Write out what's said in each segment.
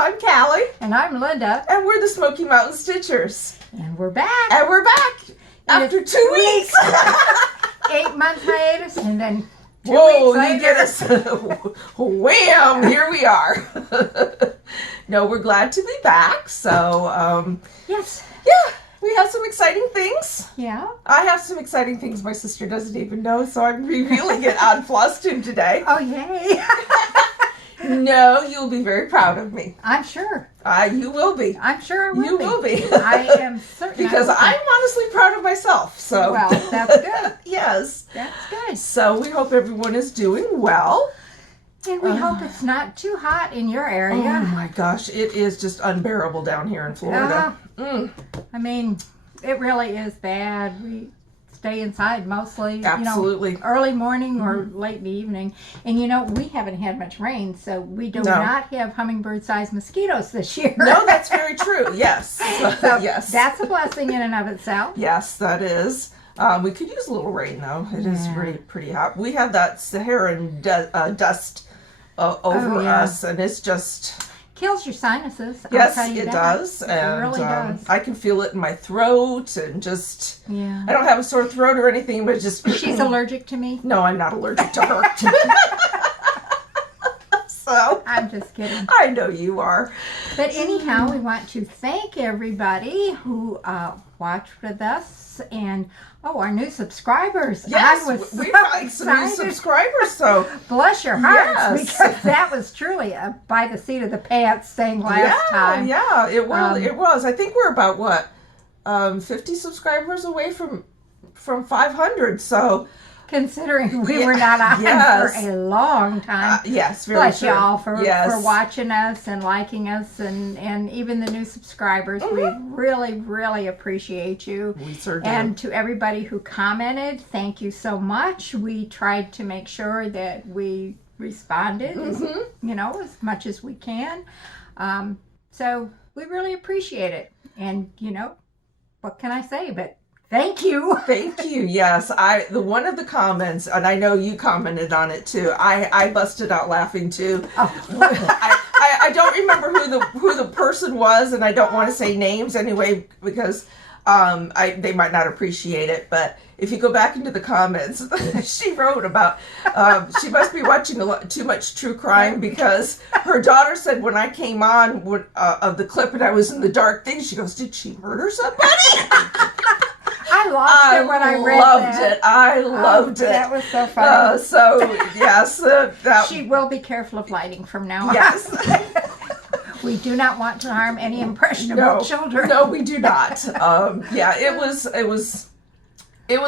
I'm Calee. And I'm Linda. And we're the Smoky Mountain Stitchers. And we're back. After 2 weeks. 8 month hiatus and then 2 Whoa, weeks later. you get us. Wham, here we are. No, we're glad to be back. So, yes. Yeah, we have some exciting things. Yeah. I have some exciting things my sister doesn't even know, so I'm revealing it on Flosstube today. Oh, yay. No, you'll be very proud of me. I'm sure. You will be. I'm sure I will You be. will be. I am certain. Because I'm honestly proud of myself. So Well, that's good. Yes. That's good. So we hope everyone is doing well. And we hope it's not too hot in your area. Oh my gosh, it is just unbearable down here in Florida. I mean, it really is bad. We stay inside mostly. Absolutely. You know, early morning or late in the evening. And you know, we haven't had much rain, so we do not have hummingbird-sized mosquitoes this year. No, that's very true. Yes. So yes. that's a blessing in and of itself. Yes, that is. We could use a little rain though. It is pretty hot. We have that Saharan dust over us, and it's just kills your sinuses. Yes, I'll tell you it that. does. It And really does. I can feel it in my throat and just, Yeah. I don't have a sore throat or anything, but just. She's allergic to me. No, I'm not allergic to her. So. I'm just kidding. I know you are. But anyhow, we want to thank everybody who watched with us and, our new subscribers. Yes, we've got some new subscribers, so. Bless your hearts, Yes. because that was truly a by the seat of the pants thing last time. Yeah, it was. I think we're about, 50 subscribers away from 500, so. Considering we were not on for a long time. Yes, very Bless true. y'all for watching us and liking us and even the new subscribers. We really, really appreciate you. We sure do. And to everybody who commented, thank you so much. We tried to make sure that we responded as much as we can. So we really appreciate it. And, what can I say? But thank you. Thank you. Yes, one of the comments, and I know you commented on it too. I busted out laughing too. Oh. I don't remember who the person was, and I don't want to say names anyway because they might not appreciate it. But if you go back into the comments, she wrote about she must be watching too much true crime because her daughter said when I came on of the clip and I was in the dark thing, she goes, "Did she murder somebody?" I lost it when I read that. I loved it. That was so funny. Yes. She will be careful of lighting from now on. Yes. We do not want to harm any impressionable children. No, we do not. It was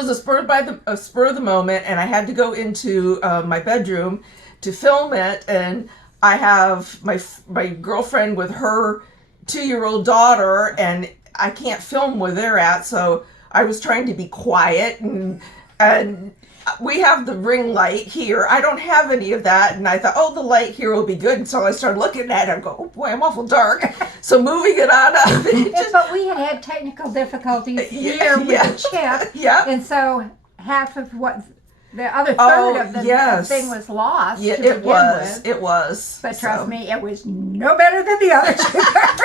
a spur of the moment, and I had to go into my bedroom to film it, and I have my girlfriend with her 2-year-old daughter, and I can't film where they're at, so I was trying to be quiet, and we have the ring light here. I don't have any of that, and I thought, the light here will be good. And so I started looking at it and go, oh boy, I'm awful dark. So moving it on up. But we had technical difficulties here with the chip. Yeah. And so half of the other third of the thing was lost. Yeah, to begin with. It was. But trust me, it was no better than the other two parts.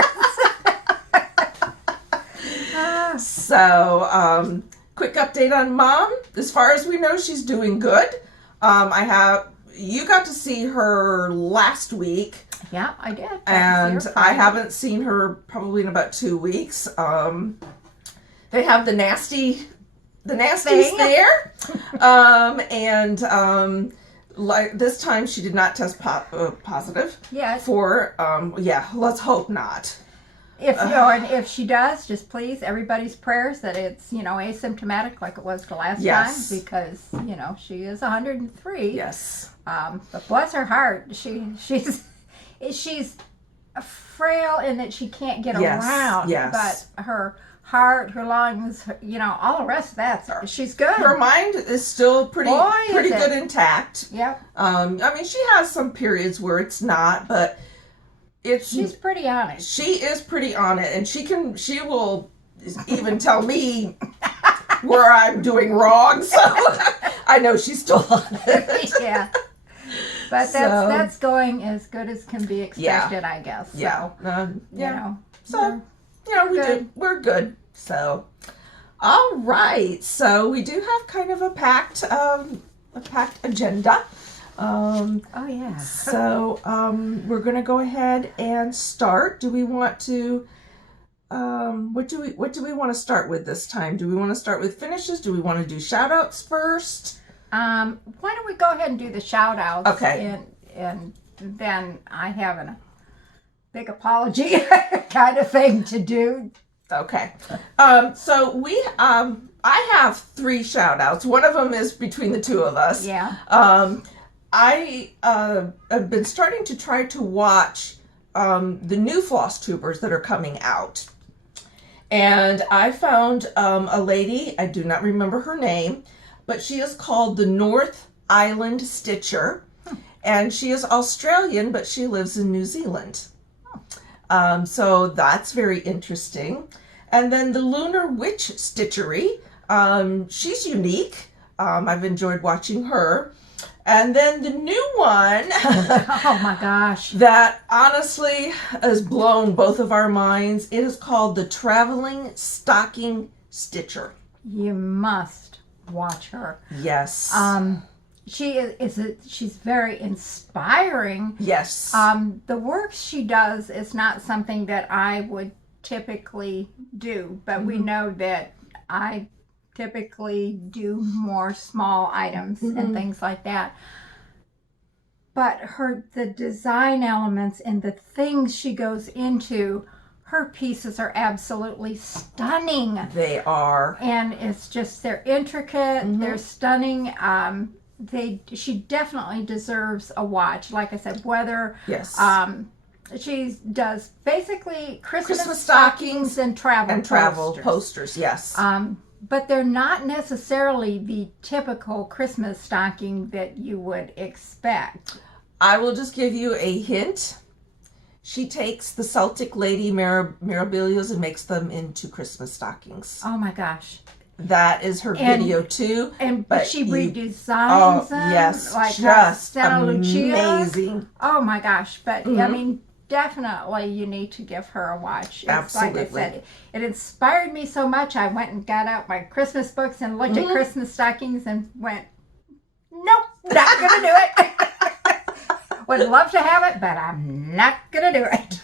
So, quick update on Mom. As far as we know, she's doing good. You got to see her last week. Yeah, I did. And I haven't seen her probably in about 2 weeks. They have the nasties there. Like this time she did not test positive. Yes. For, let's hope not. If she does, just please, everybody's prayers that it's, asymptomatic like it was the last time, because, she is 103. Yes. But bless her heart, she's frail in that she can't get around. Yes. But her heart, her lungs, all the rest of that, she's good. Her mind is still pretty good intact. Yep. She has some periods where it's not, but she's pretty on it. She is pretty on it, and she will even tell me where I'm doing wrong, so I know she's still on it. Yeah. But that's going as good as can be expected, I guess. So, yeah. you know. So, we're good. So, all right. So we do have kind of a packed agenda. Oh yeah. So we're gonna go ahead and start. Do we want to? What do we want to start with this time? Do we want to start with finishes? Do we want to do shout outs first? Why don't we go ahead and do the shout outs? Okay. And then I have a big apology kind of thing to do. Okay. So I have 3 shout outs. One of them is between the two of us. Yeah. I have been starting to try to watch the new Flosstubers that are coming out. And I found a lady, I do not remember her name, but she is called the North Island Stitcher. And she is Australian, but she lives in New Zealand. So that's very interesting. And then the Lunar Witch Stitchery. She's unique. I've enjoyed watching her. And then the new one. Oh my gosh. That honestly has blown both of our minds. It is called the Traveling Stocking Stitcher. You must watch her. Yes. She's very inspiring. Yes. The work she does is not something that I would typically do, but we know that I typically do more small items and things like that. But the design elements and the things she goes into, her pieces are absolutely stunning. They are. And it's just, they're intricate, they're stunning. She definitely deserves a watch. Like I said, whether Yes. she does basically Christmas stockings and travel posters. Yes. But they're not necessarily the typical Christmas stocking that you would expect. I will just give you a hint. She takes the Celtic lady memorabilias and makes them into Christmas stockings. Oh my gosh. That is her video too. But she redesigns them. Yes, like just Santa Lucia. Amazing. Oh my gosh. But I mean, definitely you need to give her a watch. It's Absolutely. Like I said, it inspired me so much. I went and got out my Christmas books and looked at Christmas stockings and went, nope, not gonna do it. Would love to have it, but I'm not gonna do it.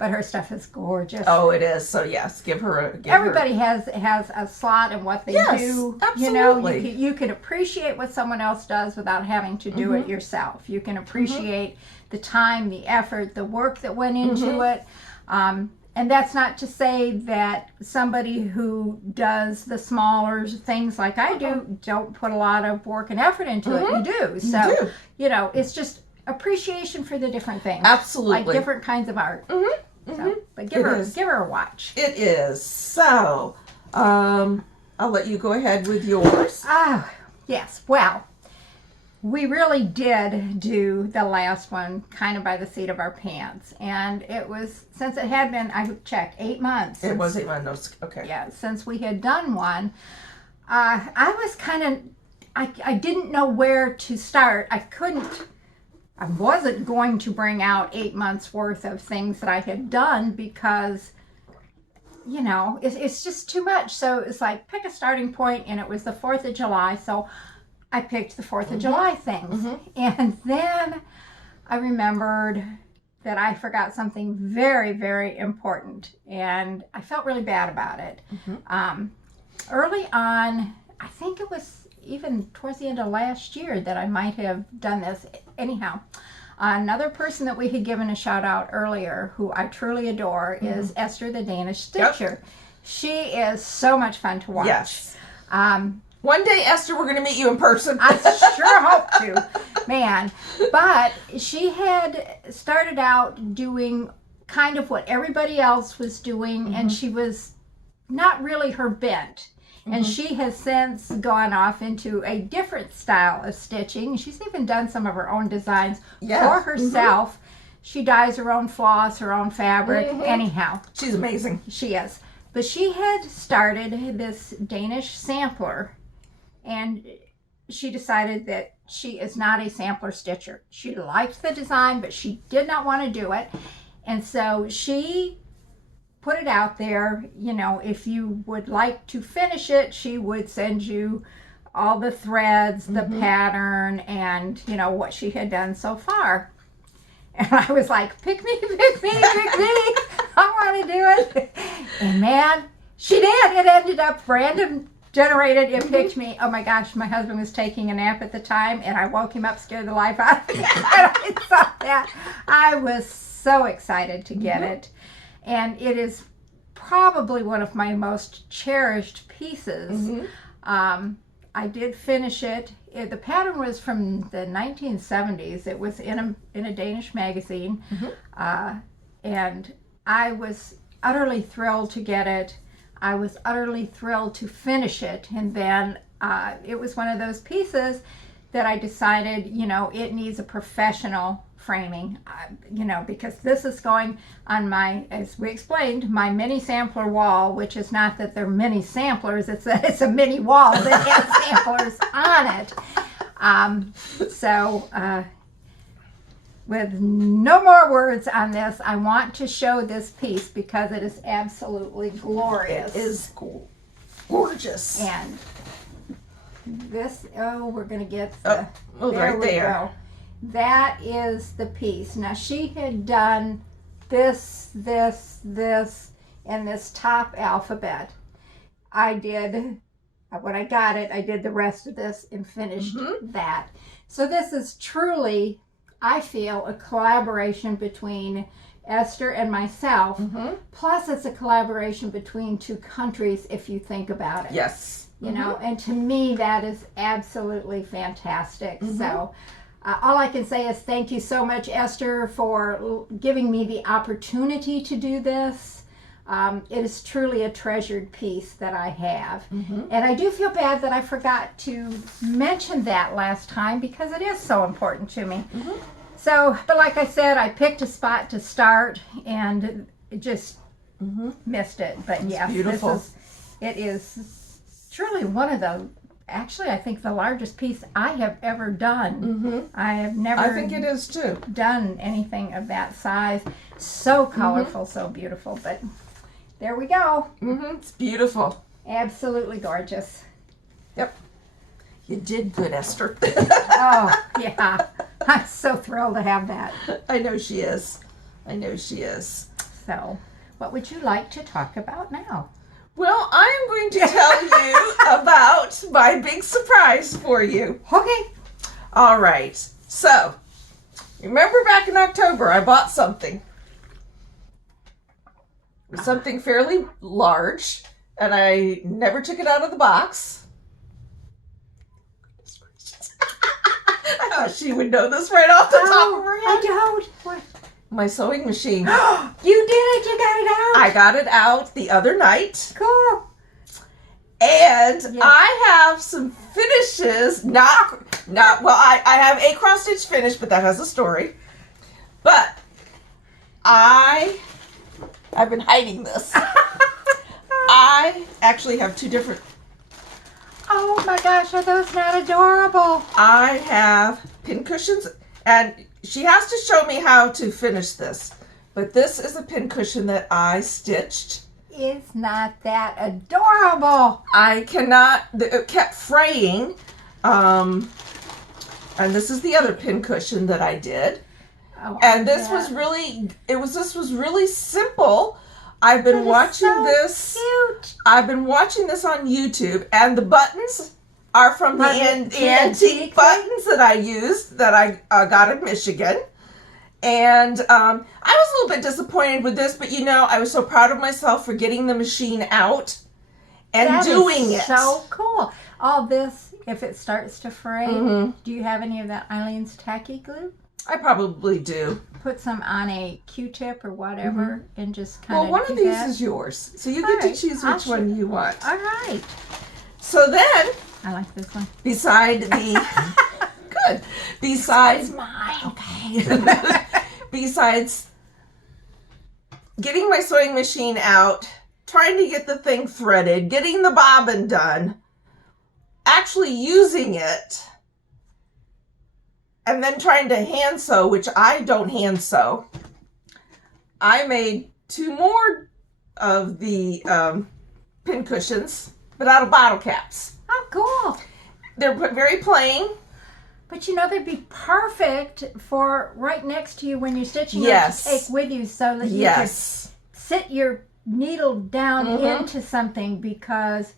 But her stuff is gorgeous. Oh, it is. So yes, give her a. Everybody has a slot in what they do. Absolutely. You know, you can appreciate what someone else does without having to do it yourself. You can appreciate the time, the effort, the work that went into it. And that's not to say that somebody who does the smaller things like I do don't put a lot of work and effort into it. You do. So, you know, it's just appreciation for the different things. Absolutely. Like different kinds of art. So, but give her a watch. It is. So, I'll let you go ahead with yours. Oh, yes. Well, we really did do the last one kind of by the seat of our pants. And it was, since it had been, I checked, 8 months. It was 8 months. Okay. Yeah, since we had done one. I was kind of, I didn't know where to start. I wasn't going to bring out 8 months worth of things that I had done because, you know, it's just too much. So it's like, pick a starting point, and it was the 4th of July. So I picked the 4th of July things. And then I remembered that I forgot something very, very important. And I felt really bad about it. Early on, I think it was even towards the end of last year that I might have done this. Anyhow, another person that we had given a shout out earlier, who I truly adore, is Esther the Danish Stitcher. She is so much fun to watch. Yes. One day, Esther, we're going to meet you in person. I sure hope to, man. But she had started out doing kind of what everybody else was doing, and she was not really her bent. And she has since gone off into a different style of stitching. She's even done some of her own designs for herself. She dyes her own floss, her own fabric. Anyhow. She's amazing. She is. But she had started this Danish sampler. And she decided that she is not a sampler stitcher. She liked the design, but she did not want to do it. And so she put it out there, you know, if you would like to finish it, she would send you all the threads, the pattern, and, you know, what she had done so far. And I was like, pick me, pick me, pick me. I want to do it. And man, she did. It ended up random generated. It picked me. Oh my gosh, my husband was taking a nap at the time, and I woke him up, scared the life out of me. I saw that. I was so excited to get it. And it is probably one of my most cherished pieces. I did finish it. The pattern was from the 1970s. It was in a Danish magazine. And I was utterly thrilled to get it. I was utterly thrilled to finish it. And then it was one of those pieces that I decided, you know, it needs a professional framing, you know, because this is going on my, as we explained, my mini sampler wall, which is not that they're mini samplers, it's a mini wall that has samplers on it. So with no more words on this, I want to show this piece because it is absolutely glorious. It is gorgeous. And this, we're going to get the, right there. Go. That is the piece. Now she had done this, and this top alphabet. I did, when I got it, I did the rest of this and finished that. So this is truly, I feel, a collaboration between Esther and myself. Plus it's a collaboration between two countries if you think about it. Yes. You know, and to me that is absolutely fantastic. So all I can say is thank you so much, Esther, for giving me the opportunity to do this. It is truly a treasured piece that I have. And I do feel bad that I forgot to mention that last time because it is so important to me. So, but like I said, I picked a spot to start and just missed it. But yes, beautiful. It is truly one of the, actually I think the largest piece I have ever done. I have never, I think it is too, done anything of that size. So colorful, so beautiful. But there we go. It's beautiful. Absolutely gorgeous. Yep. You did good, Esther. Oh, yeah. I'm so thrilled to have that. I know she is. I know she is. So, what would you like to talk about now? Well, I'm going to tell you about my big surprise for you. Okay. All right. So, remember back in October, I bought something. Something fairly large, and I never took it out of the box. I thought she would know this right off the top of her head. I don't. What? My sewing machine. You did it. You got it out. I got it out the other night. Cool. And I have some finishes, not well, I have a cross stitch finish, but that has a story. But I've been hiding this. I actually have two different. Oh my gosh, are those not adorable? I have pin cushions, and she has to show me how to finish this. But this is a pin cushion that I stitched. Is not that adorable? I cannot, it kept fraying. And this is the other pin cushion that I did. Oh, And this was really, this was really simple. I've been watching this. Cute. I've been watching this on YouTube, and the buttons are from the antique buttons that I used that I got in Michigan. And I was a little bit disappointed with this, but you know, I was so proud of myself for getting the machine out and doing it. So cool. All this, if it starts to fray, do you have any of that Eileen's tacky glue? I probably do. Put some on a Q-tip or whatever and just kind of Well, one of these is yours, so you get to choose which one you want. All right. So then, I like this one. beside the good, besides mine. Okay. Besides getting my sewing machine out, trying to get the thing threaded, getting the bobbin done. actually using it and then trying to hand sew, which I don't hand sew, I made 2 more of the pin cushions, but out of bottle caps. Oh, cool. They're very plain. But you know, they'd be perfect for right next to you when you're stitching Yes. to take with you so that you Yes. can sit your needle down into something, because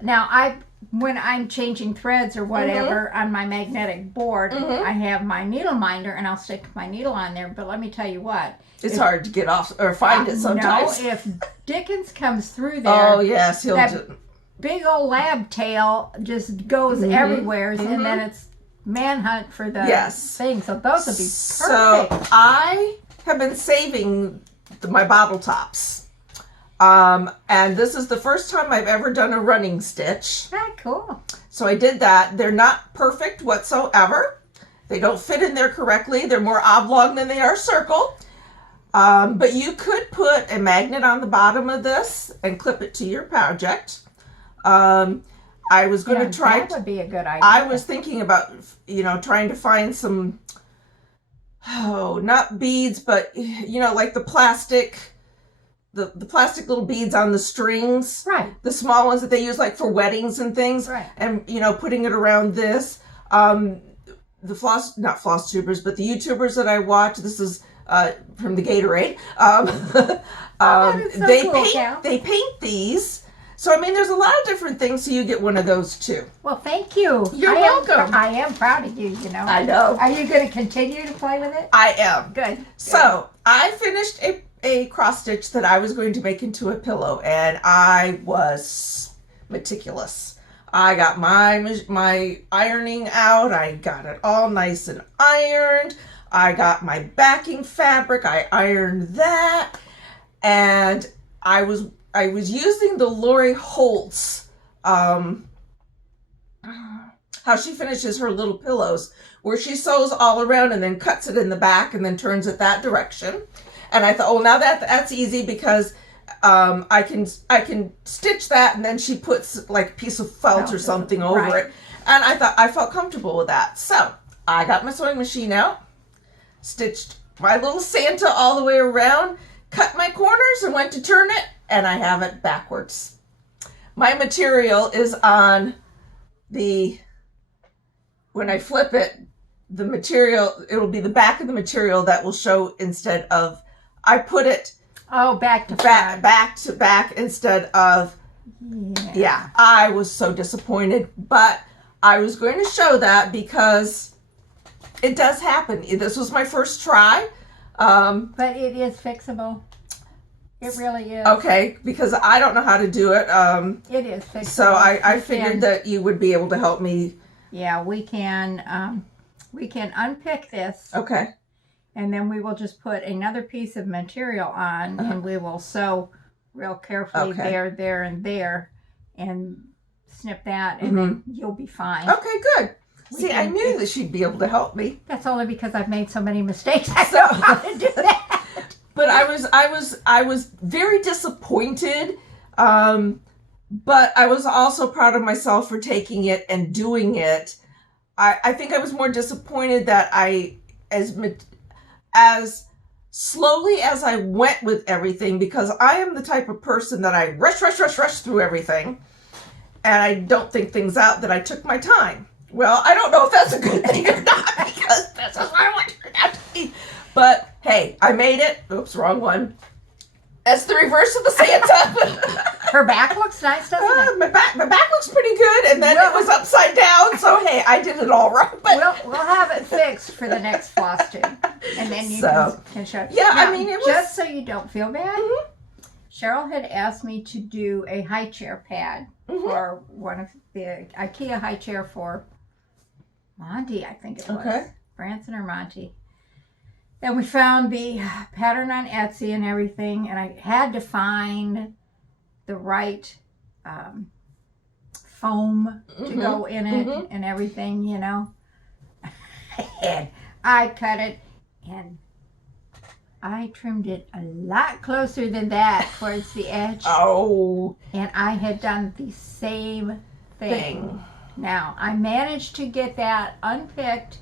now when I'm changing threads or whatever on my magnetic board, I have my needle minder and I'll stick my needle on there. But let me tell you what. It's hard to get off or find it sometimes. No, if Dickens comes through there, Oh, yes. He'll big old lab tail just goes everywhere, and then it's manhunt for the thing. So those would be perfect. So I have been saving my bottle tops. And this is the first time I've ever done a running stitch. Ah, cool. So I did that. They're not perfect whatsoever. They don't fit in there correctly. They're more oblong than they are circle. But you could put a magnet on the bottom of this and clip it to your project. I was going to try. That would be a good idea. I was thinking about, trying to find some, not beads, but, like the plastic little beads on the strings. Right. The small ones that they use like for weddings and things. Right. And, putting it around this. The not Flosstubers, but the YouTubers that I watch, this is from the Gatorade. So they cool, they paint these. So, I mean, there's a lot of different things, so you get one of those, too. Well, thank you. You're welcome. I am proud of you, I know. Are you going to continue to play with it? I am. Good. So, I finished a cross stitch that I was going to make into a pillow, and I was meticulous. I got my ironing out. I got it all nice and ironed. I got my backing fabric. I ironed that, and I was using the Lori Holtz, how she finishes her little pillows, where she sews all around and then cuts it in the back and then turns it that direction. And I thought, oh, now that's easy because I can stitch that, and then she puts like a piece of felt or something over it. And I felt comfortable with that. So I got my sewing machine out, stitched my little Santa all the way around, cut my corners and went to turn it, and I have it backwards. My material is on when I flip it, the material, it'll be the back of the material that will show instead of, I put it back to back instead of, I was so disappointed, but I was going to show that because it does happen. This was my first try. But it is fixable. It really is. Okay, because I don't know how to do it. It is fixable. So I figured that you would be able to help me. Yeah, we can unpick this. Okay. And then we will just put another piece of material on, and we will sew real carefully there, and there, and snip that, and then you'll be fine. Okay, good. See, I knew that she'd be able to help me. That's only because I've made so many mistakes. I don't know how to do that. But I was very disappointed, but I was also proud of myself for taking it and doing it. I think I was more disappointed that as slowly as I went with everything, because I am the type of person that I rush through everything, and I don't think things out, that I took my time. Well, I don't know if that's a good thing or not, because that's how I want it out to be. But hey, I made it. Oops, wrong one. That's the reverse of the Santa. Her back looks nice, doesn't it? My back looks pretty good, and then it was upside down. So hey, I did it all right. But we'll have it fixed for the next Flosstube, and then you can show. Yeah, now, I mean, it was just so you don't feel bad. Cheryl had asked me to do a high chair pad for one of the IKEA high chair for Monty, I think it was. Okay. Branson or Monty. And we found the pattern on Etsy and everything, and I had to find the right foam to go in it and everything, And I cut it, and I trimmed it a lot closer than that towards the edge. Oh. And I had done the same thing. Now, I managed to get that unpicked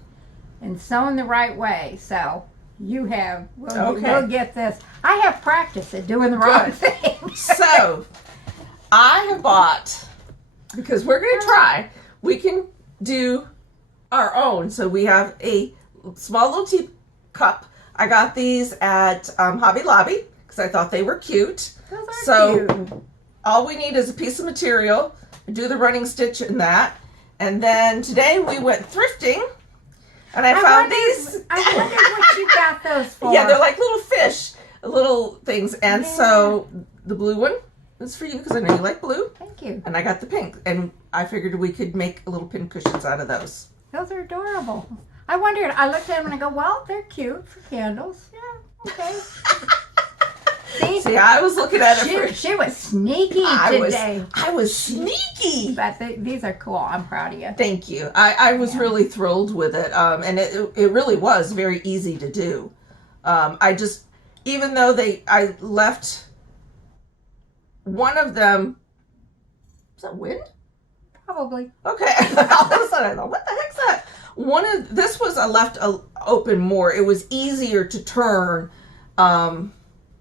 and sewn the right way, so we'll get this. I have practice at doing the wrong thing. So, I have bought, because we're going to try, we can do our own. So we have a small little teacup. I got these at Hobby Lobby because I thought they were cute. Those are cute. All we need is a piece of material, do the running stitch in that, and then today we went thrifting, and I found these. I wonder what you got those for. Yeah, they're like little fish, little things, and so the blue one is for you because I know you like blue. Thank you. And I got the pink, and I figured we could make little pin cushions out of those. Those are adorable. I wondered, I looked at them and I go, well, they're cute for candles. Yeah, okay. See, I was looking at it. She was sneaky today. I was sneaky. But these are cool. I'm proud of you. Thank you. I was really thrilled with it. And it really was very easy to do. Even though I left one of them. Is that wind? Probably. Okay. All of a sudden I thought, what the heck's that? This was left open more. It was easier to turn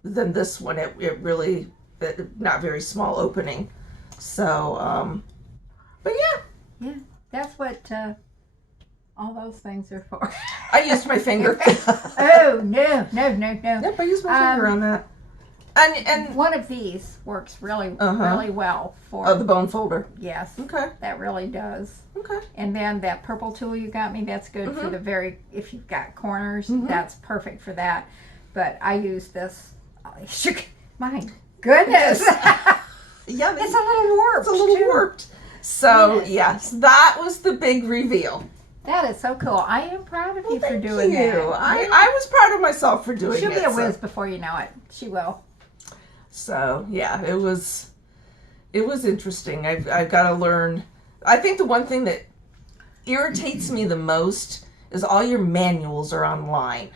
than this one. It really, not very small opening. So, but yeah. Yeah, that's what all those things are for. I used my finger. Oh, no. Yep, I used my finger on that. And one of these works really well for... Oh, the bone folder. Yes. Okay. That really does. Okay. And then that purple tool you got me, that's good for if you've got corners, that's perfect for that. But I use this, my goodness. Yeah. It's a little warped. Warped. So, yes, that was the big reveal. That is so cool. I am proud of you for doing that. I was proud of myself for doing it. She'll be a whiz before you know it. She will. So, yeah, it was interesting. I've got to learn. I think the one thing that irritates me the most is all your manuals are online.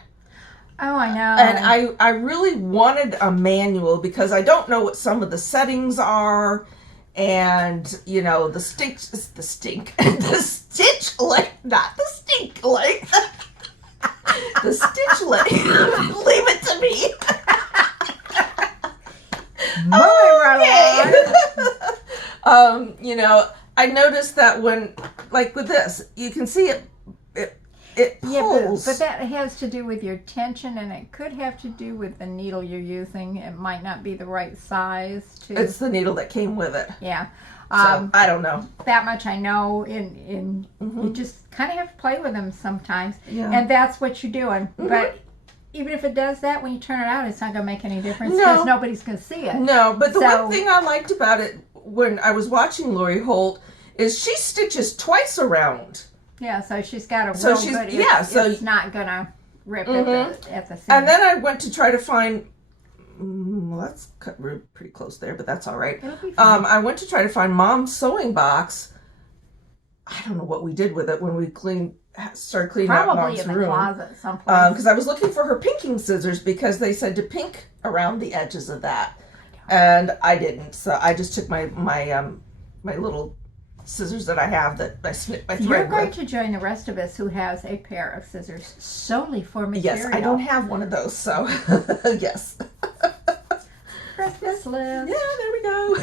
Oh, I know. And I really wanted a manual because I don't know what some of the settings are. And, the stitch length, not the stink length. The stitch length. Leave it to me. I noticed that when, like with this, you can see it pulls. Yeah, but that has to do with your tension, and it could have to do with the needle you're using. It might not be the right size. It's the needle that came with it. Yeah. So, I don't know. That much I know. You just kind of have to play with them sometimes. Yeah. And that's what you're doing. But even if it does that, when you turn it out, it's not going to make any difference because nobody's going to see it. No, but the one thing I liked about it when I was watching Lori Holt is she stitches twice around. Yeah, so she's got a real good... it's not going to rip at the seam. And then I went to try to find... Well, that's cut pretty close there, but that's all right. It'll be fine. I went to try to find Mom's sewing box. I don't know what we did with it when we started cleaning out Mom's room. Probably in the closet someplace. Because I was looking for her pinking scissors because they said to pink around the edges of that. And I didn't. So I just took my little scissors that I have that I snip my thread You're going with. to join the rest of us who has a pair of scissors solely for material. Yes, I don't have one of those, so yes. Christmas list. Yeah, there we go.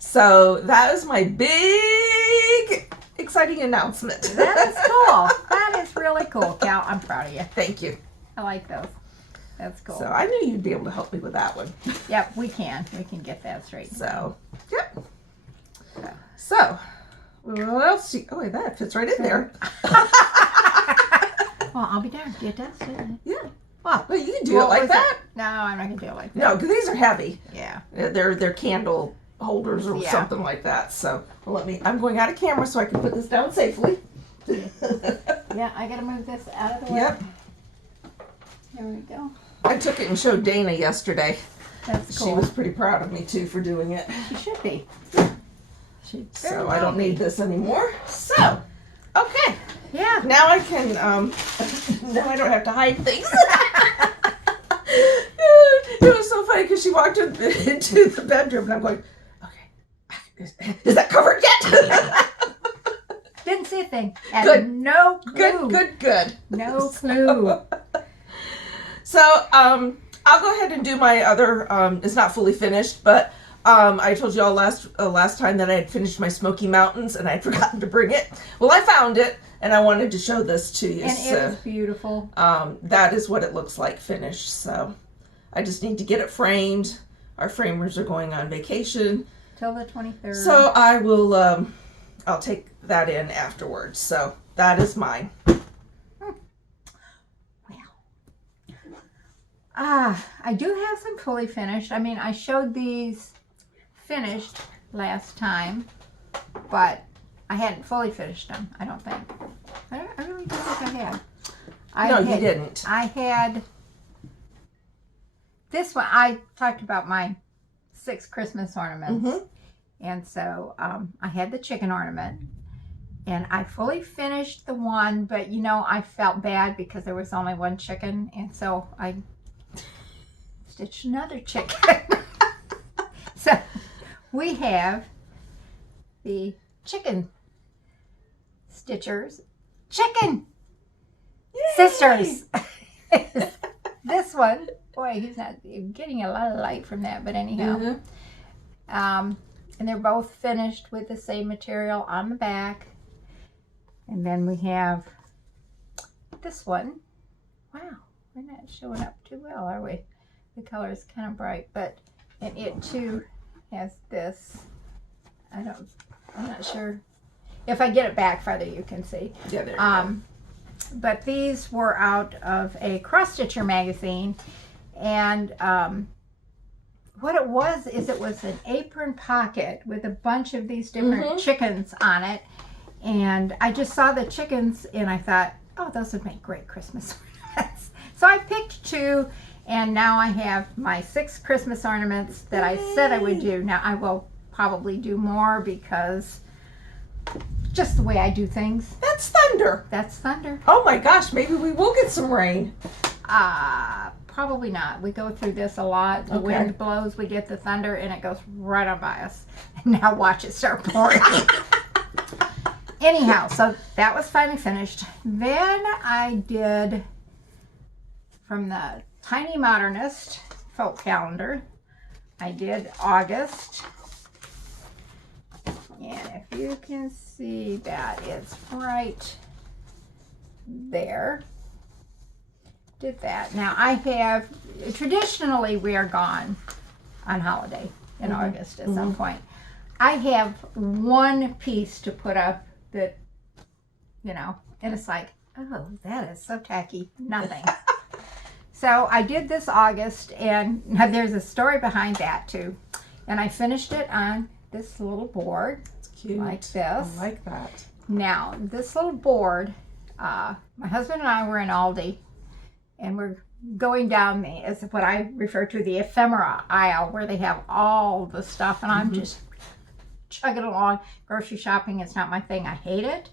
So that is my big, exciting announcement. That is cool. That is really cool, Cal. I'm proud of you. Thank you. I like those. That's cool. So I knew you'd be able to help me with that one. Yep, we can. We can get that straight. So, yep. So, what else? Oh, wait, that fits right in there. Well, I'll be darned. It does, doesn't it? Yeah. Well, you can do it like that. No, I'm not going to do it like that. No, because these are heavy. Yeah. They're candle holders or something like that. So, I'm going out of camera so I can put this down safely. Yeah, I got to move this out of the way. Yep. There we go. I took it and showed Dana yesterday. That's cool. She was pretty proud of me, too, for doing it. She should be. So I don't need this anymore. So, okay. Yeah. Now I can, now I don't have to hide things. It was so funny because she walked into the bedroom and I'm going, okay, is that covered yet? Didn't see a thing. Had no clue. Good. No clue. So, I'll go ahead and do my other, it's not fully finished, but I told you all last time that I had finished my Smoky Mountains and I had forgotten to bring it. Well, I found it and I wanted to show this to you. And it was beautiful. That is what it looks like finished. So I just need to get it framed. Our framers are going on vacation. Till the 23rd. So I will, I'll take that in afterwards. So that is mine. I do have some fully finished. I mean, I showed these finished last time, but I hadn't fully finished them, I don't think. I really don't think I had. You didn't. I had this one. I talked about my 6 Christmas ornaments. Mm-hmm. And so I had the chicken ornament. And I fully finished the one, but you know, I felt bad because there was only one chicken. And so I stitched another chicken. So we have the chicken stitchers, chicken sisters. This one, boy, he's not getting a lot of light from that, but anyhow. Mm-hmm. And they're both finished with the same material on the back. And then we have this one. Wow, we're not showing up too well, are we? The color is kind of bright, but and it too has this. I'm not sure if I get it back farther you can see. Yeah, there you go. But these were out of a Cross Stitcher magazine, and what it was is it was an apron pocket with a bunch of these different chickens on it, and I just saw the chickens and I thought, oh, those would make great Christmas ornaments. So I picked 2. And now I have my 6 Christmas ornaments that I said I would do. Now I will probably do more because just the way I do things. That's thunder. That's thunder. Oh my gosh, maybe we will get some rain. Probably not. We go through this a lot. The wind blows, we get the thunder, and it goes right on by us. And now watch it start pouring. Anyhow, so that was finally finished. Then I did from the Tiny Modernist folk calendar. I did August. And if you can see that, it's right there. Did that. Now I have, traditionally we are gone on holiday in August at some point. I have one piece to put up that, you know, and it's like, oh, that is so tacky. Nothing. So I did this August, and now there's a story behind that too. And I finished it on this little board. It's cute. Like this. I like that. Now, this little board, my husband and I were in Aldi, and we're going down is what I refer to the ephemera aisle, where they have all the stuff, and I'm just chugging along. Grocery shopping is not my thing. I hate it.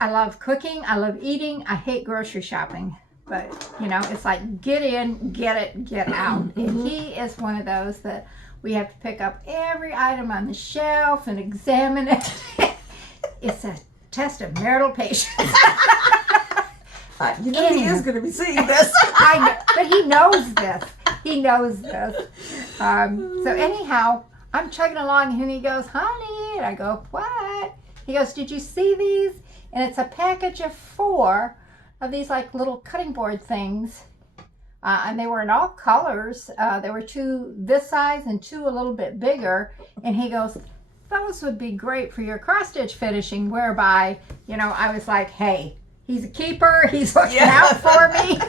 I love cooking. I love eating. I hate grocery shopping. But, you know, it's like, get in, get it, get out. And he is one of those that we have to pick up every item on the shelf and examine it. It's a test of marital patience. You know, he is going to be seeing this. I know, but he knows this. He knows this. So anyhow, I'm chugging along, and he goes, honey, and I go, what? He goes, did you see these? And it's a package of 4 of these like little cutting board things, and they were in all colors. There were 2 this size and 2 a little bit bigger, and he goes, those would be great for your cross stitch finishing, whereby, you know, I was like, hey, he's a keeper, he's looking out for me.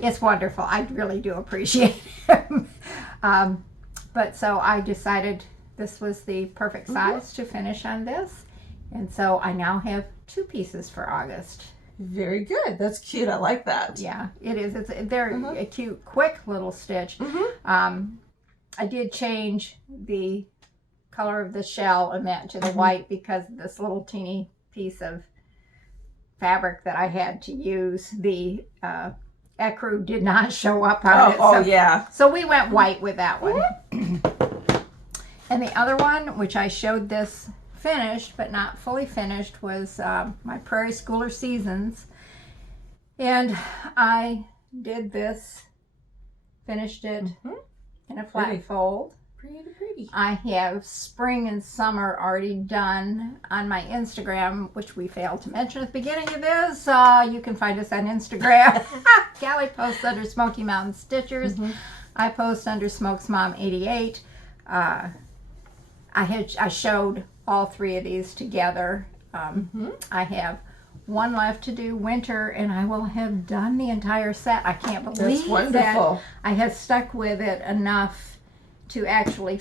It's wonderful. I really do appreciate him. But so I decided this was the perfect size to finish on this, and so I now have 2 pieces for August. Very good. That's cute. I like that. Yeah, it is. They're a cute, quick little stitch. I did change the color of the shell and that to the white because this little teeny piece of fabric that I had to use, the ecru did not show up on it. So we went white with that one. And the other one, which I showed this finished, but not fully finished, was my Prairie Schooler Seasons. And I did this, finished it in a flat Pretty. fold. Pretty. I have spring and summer already done on my Instagram, which we failed to mention at the beginning of this. You can find us on Instagram. Calee posts under Smoky Mountain Stitchers. I post under Smokes Mom 88. I showed all three of these together. I have one left to do winter, and I will have done the entire set. I can't believe That's wonderful. that I have stuck with it enough to actually,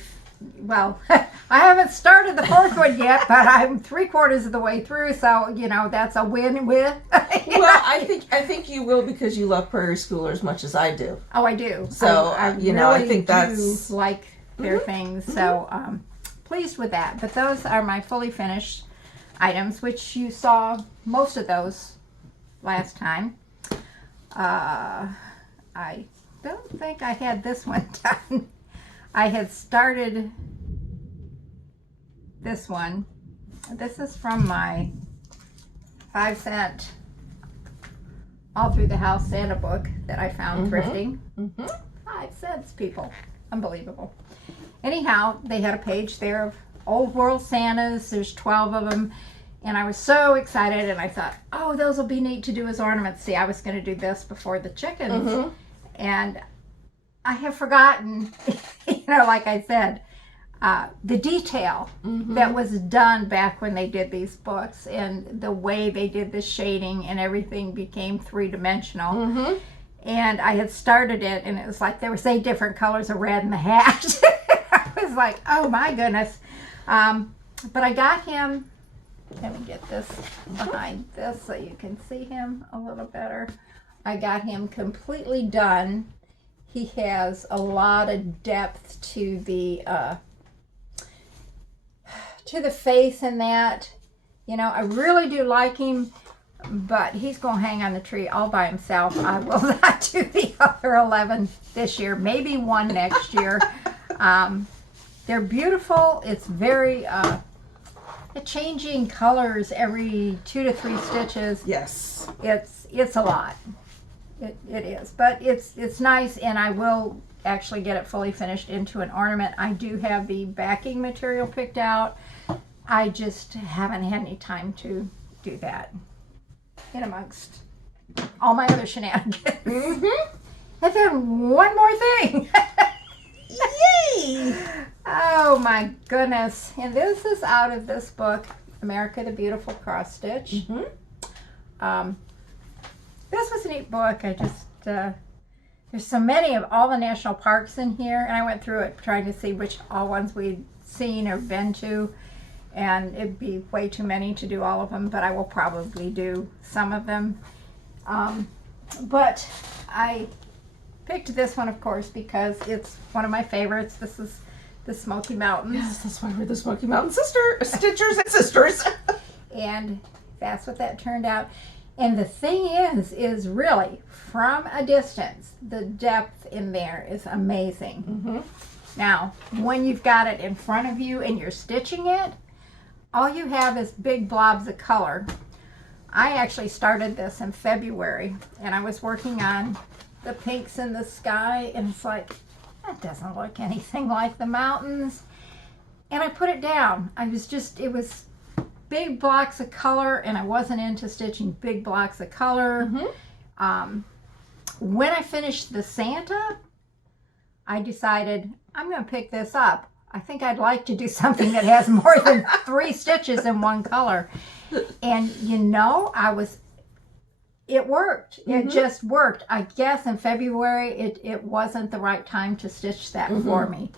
well, I haven't started the fourth one yet, but I'm 3/4 of the way through, so, you know, that's a win-win. Well, I think you will, because you love Prairie Schooler as much as I do. Oh, I do. So, I you know, I really think that's... do like their things, so pleased with that. But those are my fully finished items, which you saw most of those last time. I don't think I had this one done. I had started this one. This is from my 5-cent all through the house Santa book that I found thrifting. 5 cents, people. Unbelievable. Anyhow, they had a page there of old world Santas. There's 12 of them. And I was so excited, and I thought, oh, those will be neat to do as ornaments. See, I was going to do this before the chickens. And I have forgotten, you know, like I said, the detail that was done back when they did these books, and the way they did the shading and everything became three-dimensional. And I had started it, and it was like there was 8 different colors of red in the hat. I was like, oh my goodness. But I got him, let me get this behind this so you can see him a little better. I got him completely done. He has a lot of depth to the face and that. You know, I really do like him, but he's going to hang on the tree all by himself. I will not do the other 11 this year, maybe one next year. They're beautiful. It's very changing colors every 2 to 3 stitches. Yes. It's a lot. It is, but it's nice, and I will actually get it fully finished into an ornament. I do have the backing material picked out. I just haven't had any time to do that in amongst all my other shenanigans. And then one more thing. Yay! Oh my goodness. And this is out of this book, America the Beautiful Cross Stitch. This was a neat book. I just, there's so many of all the national parks in here, and I went through it trying to see which all ones we'd seen or been to, and it'd be way too many to do all of them, but I will probably do some of them. But I picked this one, of course, because it's one of my favorites. This is the Smoky Mountains. Yes, that's why we're the Smoky Mountain Stitchers and Sisters. And that's what that turned out. And the thing is really, from a distance, the depth in there is amazing. Now, when you've got it in front of you and you're stitching it, all you have is big blobs of color. I actually started this in February, and I was working on the pinks in the sky, and it's like, that doesn't look anything like the mountains. And I put it down. It was big blocks of color, and I wasn't into stitching big blocks of color. When I finished the Santa, I decided I'm going to pick this up. I think I'd like to do something that has more than 3 stitches in one color. And you know, it worked. It just worked. I guess in February it wasn't the right time to stitch that for me.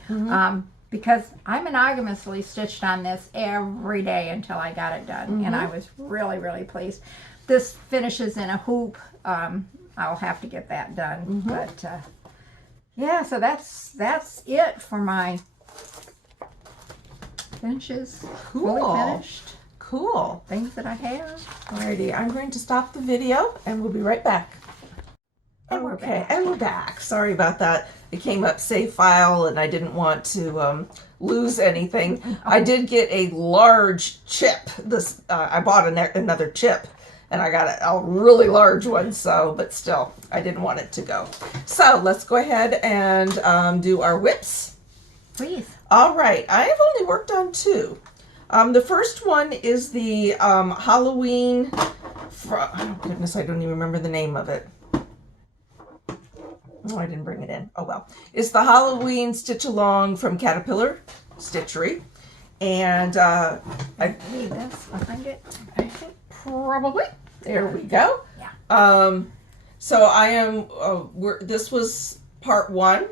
Because I monogamously stitched on this every day until I got it done, and I was really, really pleased. This finishes in a hoop. I'll have to get that done, but yeah. So that's it for my finishes. Fully finished. Cool. Things that I have. Alrighty, I'm going to stop the video, and we'll be right back. And we're Okay, back. and we're back. Sorry about that. It came up save file, and I didn't want to lose anything. I did get a large chip. This I bought another chip, and I got a really large one. So, but still, I didn't want it to go. So let's go ahead and do our whips. Please. All right, I have only worked on 2. The first one is the Halloween. Oh goodness, I don't even remember the name of it. Oh, I didn't bring it in. Oh well. It's the Halloween Stitch Along from Caterpillar Stitchery. And I need this behind it. I think probably. There we go. Yeah. So I am, this was part 1,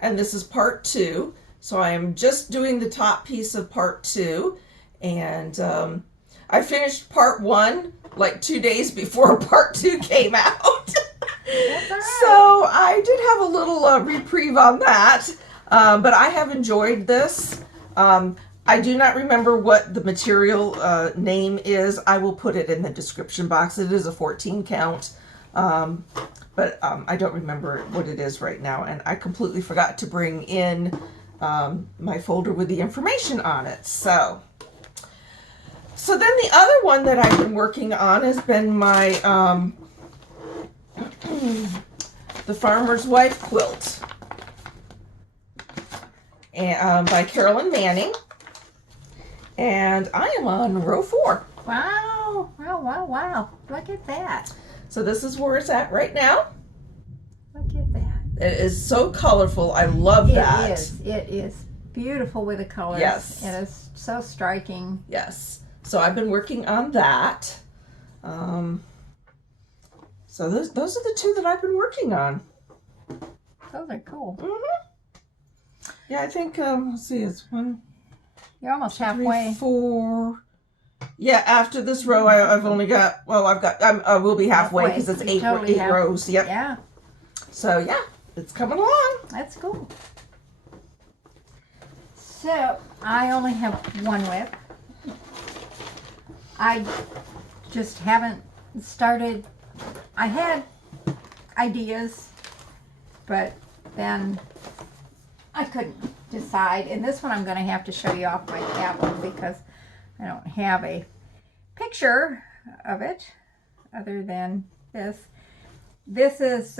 and this is part 2. So I am just doing the top piece of part 2. And I finished part 1 like 2 days before part 2 came out. That's all right. So I did have a little reprieve on that, but I have enjoyed this. I do not remember what the material name is. I will put it in the description box. It is a 14 count, but I don't remember what it is right now, and I completely forgot to bring in my folder with the information on it. So then the other one that I've been working on has been my The Farmer's Wife quilt, and by Carolyn Manning, and I am on row 4. Wow. Wow, wow, wow. Look at that. So this is where it's at right now. Look at that. It is so colorful. I love that. It is beautiful with the colors. Yes. It is so striking. Yes. So I've been working on that. So those are the 2 that I've been working on. Those are cool. Yeah, I think let's see, it's 1, You're almost 3, halfway. 4. Yeah, after this row, I've only got. Well, I will be halfway because it's Halfway. 8 Totally half. rows. Yep. Yeah, So yeah, it's coming along. that's cool. So I only have 1 whip. I just haven't started. I had ideas, but then I couldn't decide. And this one I'm going to have to show you off my tablet because I don't have a picture of it other than this. This is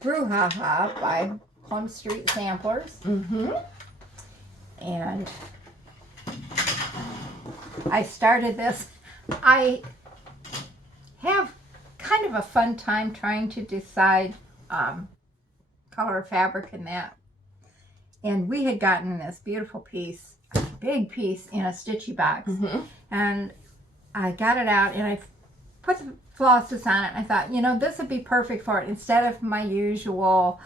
Brew by Plum Street Samplers. And I started this. I have kind of a fun time trying to decide color of fabric and that. And we had gotten this beautiful piece, a big piece in a Stitchy box. And I got it out and I put the flosses on it. And I thought, you know, this would be perfect for it. Instead of my usual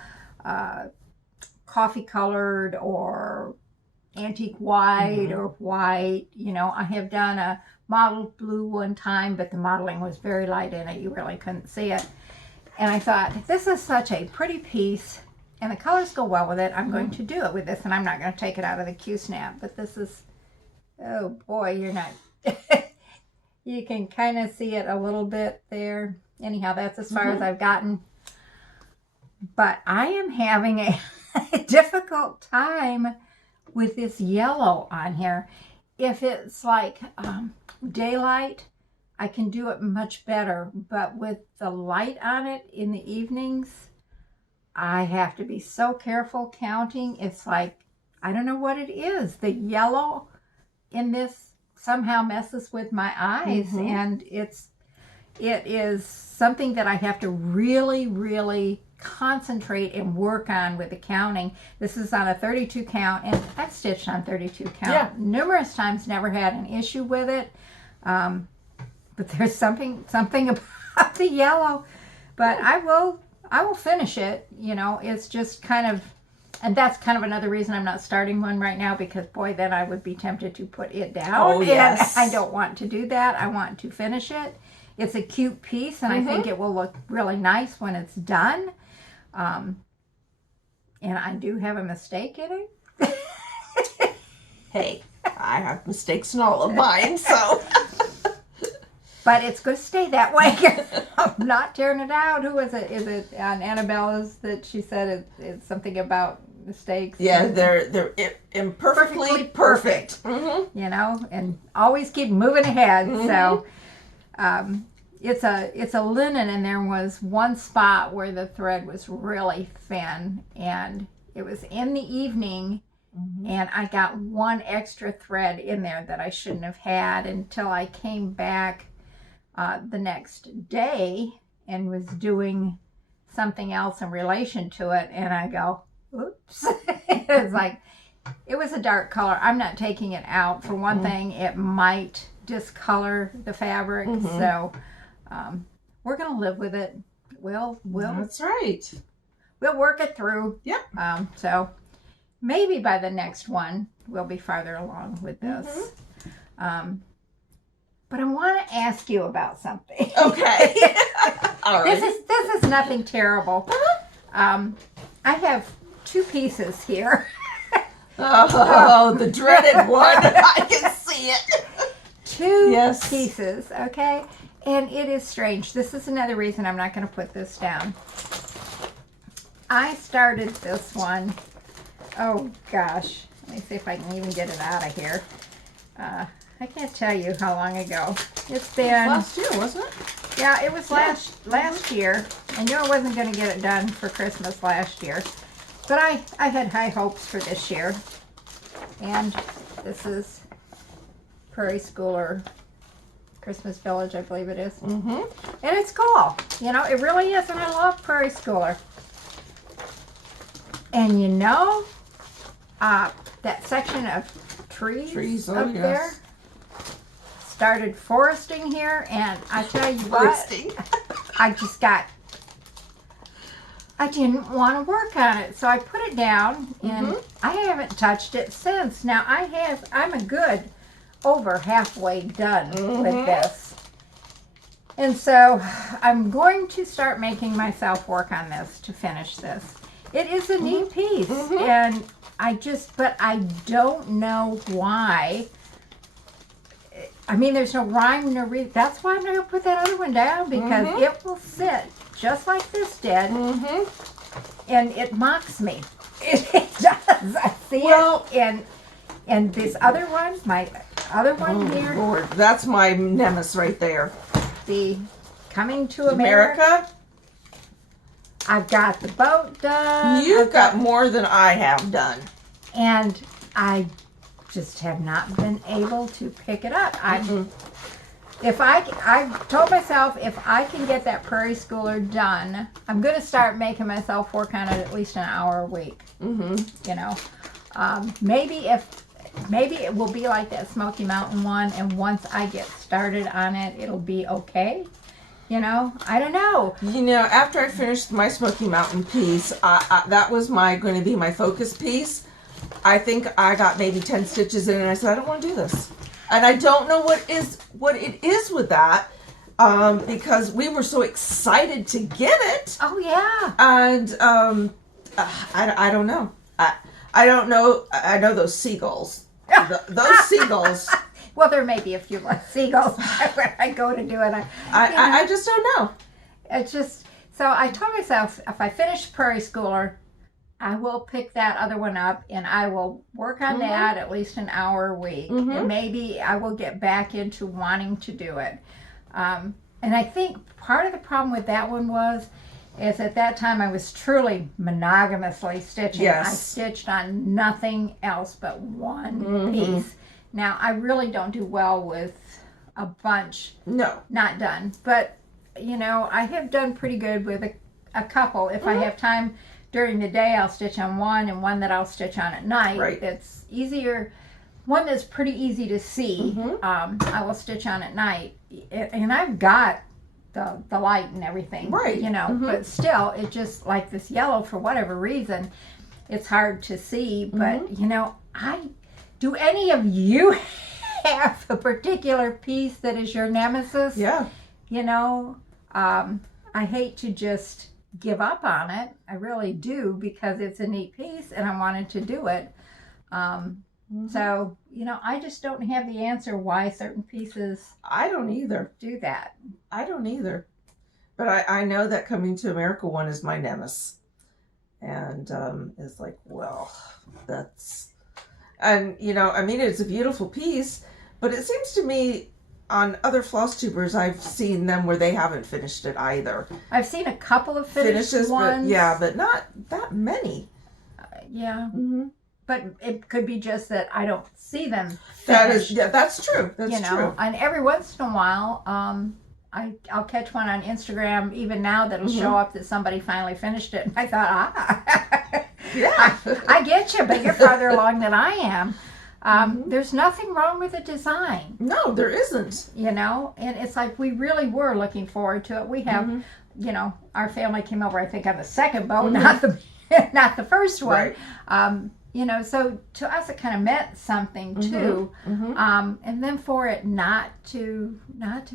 coffee colored or antique white or white, you know, I have done a mottled blue one time, but the modeling was very light in it. You really couldn't see it. And I thought, this is such a pretty piece and the colors go well with it. I'm going to do it with this, and I'm not going to take it out of the Q-snap, but this is, oh boy, you're not, you can kind of see it a little bit there. Anyhow, that's as far as I've gotten. But I am having a difficult time with this yellow on here. If it's like daylight, I can do it much better, but with the light on it in the evenings, I have to be so careful counting. It's like, I don't know what it is. The yellow in this somehow messes with my eyes, and it is something that I have to really, really concentrate and work on with the counting. This is on a 32 count, and I've stitched on 32 count numerous times, never had an issue with it. But there's something about the yellow. But I will finish it. You know, it's just kind of, and that's kind of another reason I'm not starting one right now, because boy, then I would be tempted to put it down. Oh, yes. And I don't want to do that. I want to finish it. It's a cute piece, and I think it will look really nice when it's done. And I do have a mistake in it. Hey, I have mistakes in all of mine, so. But it's going to stay that way. I'm not tearing it out. Who is it? Is it on Annabella's that she said it's something about mistakes? Yeah, they're imperfectly perfect. Mm-hmm. You know, and always keep moving ahead. Mm-hmm. So it's a linen, and there was one spot where the thread was really thin, and it was in the evening. Mm-hmm. And I got one extra thread in there that I shouldn't have had until I came back the next day and was doing something else in relation to it, and I go, oops. It's like, it was a dark color. I'm not taking it out. For one thing, it might discolor the fabric, so we're gonna live with it. We'll That's right. We'll work it through. Yep. So maybe by the next one we'll be farther along with this. But I want to ask you about something. Okay. All right. This is nothing terrible. I have two pieces here. Oh, the dreaded one. I can see it. Two pieces, okay? And it is strange. This is another reason I'm not going to put this down. I started this one. Oh, gosh. Let me see if I can even get it out of here. I can't tell you how long ago. It's been... Last year, wasn't it? Yeah, it was last year. I knew I wasn't going to get it done for Christmas last year. But I had high hopes for this year. And this is Prairie Schooler Christmas Village, I believe it is. Mm-hmm. And it's cool. You know, it really is. And I love Prairie Schooler. And you know, that section of trees up there started foresting here, and I tell you what, I didn't want to work on it, so I put it down, and I haven't touched it since. Now I'm a good over halfway done with this, and so I'm going to start making myself work on this to finish this. It is a neat piece, and but I don't know why. I mean, there's no rhyme, no reason. That's why I'm going to put that other one down, because it will sit just like this did, and it mocks me. It does. I see it. And this other one, my other one here. Lord, that's my nemesis right there. The Coming to America. I've got the boat done. You've got more than I have done. And I just have not been able to pick it up. I told myself, if I can get that Prairie Schooler done, I'm going to start making myself work on it at least an hour a week. You know, maybe it will be like that Smoky Mountain one, and once I get started on it, it'll be okay. You know, I don't know. You know, after I finished my Smoky Mountain piece, that was going to be my focus piece. I think I got maybe 10 stitches in, and I said, I don't want to do this. And I don't know what it is with that, because we were so excited to get it. Oh, yeah. And I don't know. I don't know. I know those seagulls. Those seagulls. Well, there may be a few less seagulls when I go to do it. I just don't know. It's just, so I told myself, if I finish Prairie Schooler, I will pick that other one up, and I will work on that at least an hour a week. And maybe I will get back into wanting to do it. And I think part of the problem with that one is at that time I was truly monogamously stitching. Yes. I stitched on nothing else but one piece. Now, I really don't do well with a bunch not done. But, you know, I have done pretty good with a couple. If I have time during the day, I'll stitch on one, and one that I'll stitch on at night. Right. That's easier. One that's pretty easy to see, I will stitch on at night. And I've got the light and everything. Right. You know, but still, it just, like this yellow, for whatever reason, it's hard to see. But, you know, do any of you have a particular piece that is your nemesis? Yeah. You know, I hate to just give up on it. I really do, because it's a neat piece and I wanted to do it. So, I just don't have the answer why certain pieces I don't either. do that. I don't either. But I know that Coming to America one is my nemesis. And it's like, well, that's... And, it's a beautiful piece, but it seems to me on other Flosstubers, I've seen them where they haven't finished it either. I've seen a couple of finishes, ones. But not that many. Yeah. Mm-hmm. But it could be just that I don't see them finished. That's true. That's true. And every once in a while, I'll catch one on Instagram even now that'll show up that somebody finally finished it. And I thought, yeah, I get you, but you're farther along than I am. There's nothing wrong with the design. No, there isn't. And it's like we really were looking forward to it. We have, our family came over, I think, on the second boat, not the first one. Right. So to us it kind of meant something too. And then for it not to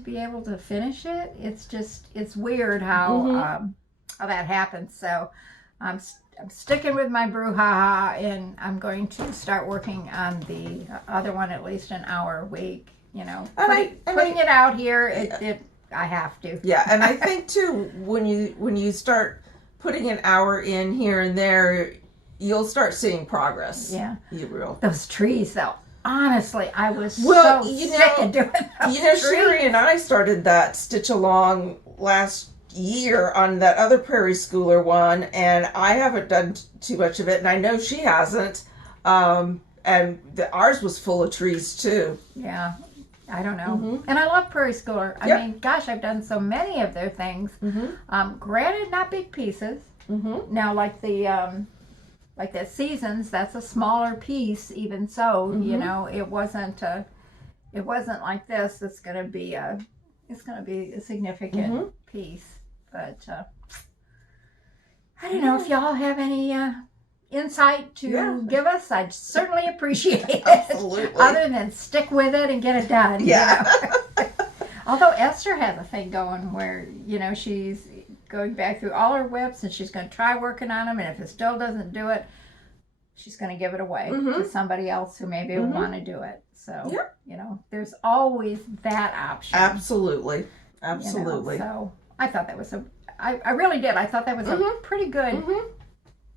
be able to finish it, it's weird how that happens. So I'm sticking with my brouhaha, and I'm going to start working on the other one at least an hour a week. Putting it out here, I have to. Yeah, and I think too when you start putting an hour in here and there, you'll start seeing progress. Yeah. You will. Those trees, though. Honestly, I was so sick of doing those trees. Sherry and I started that stitch along last year on that other Prairie Schooler one, and I haven't done too much of it, and I know she hasn't. And ours was full of trees, too. Yeah. I don't know. And I love Prairie Schooler. I mean, gosh, I've done so many of their things. Granted, not big pieces. Now, like the... like that Seasons, that's a smaller piece. Even so, it wasn't like this. It's gonna be a significant piece. But I don't know if y'all have any insight to give us. I'd certainly appreciate it. Absolutely. Other than stick with it and get it done. Yeah. Although Esther has a thing going where she's going back through all her whips, and she's going to try working on them, and if it still doesn't do it, she's going to give it away to somebody else who maybe will want to do it. So, there's always that option. Absolutely. So I thought that was I really did. I thought that was a pretty good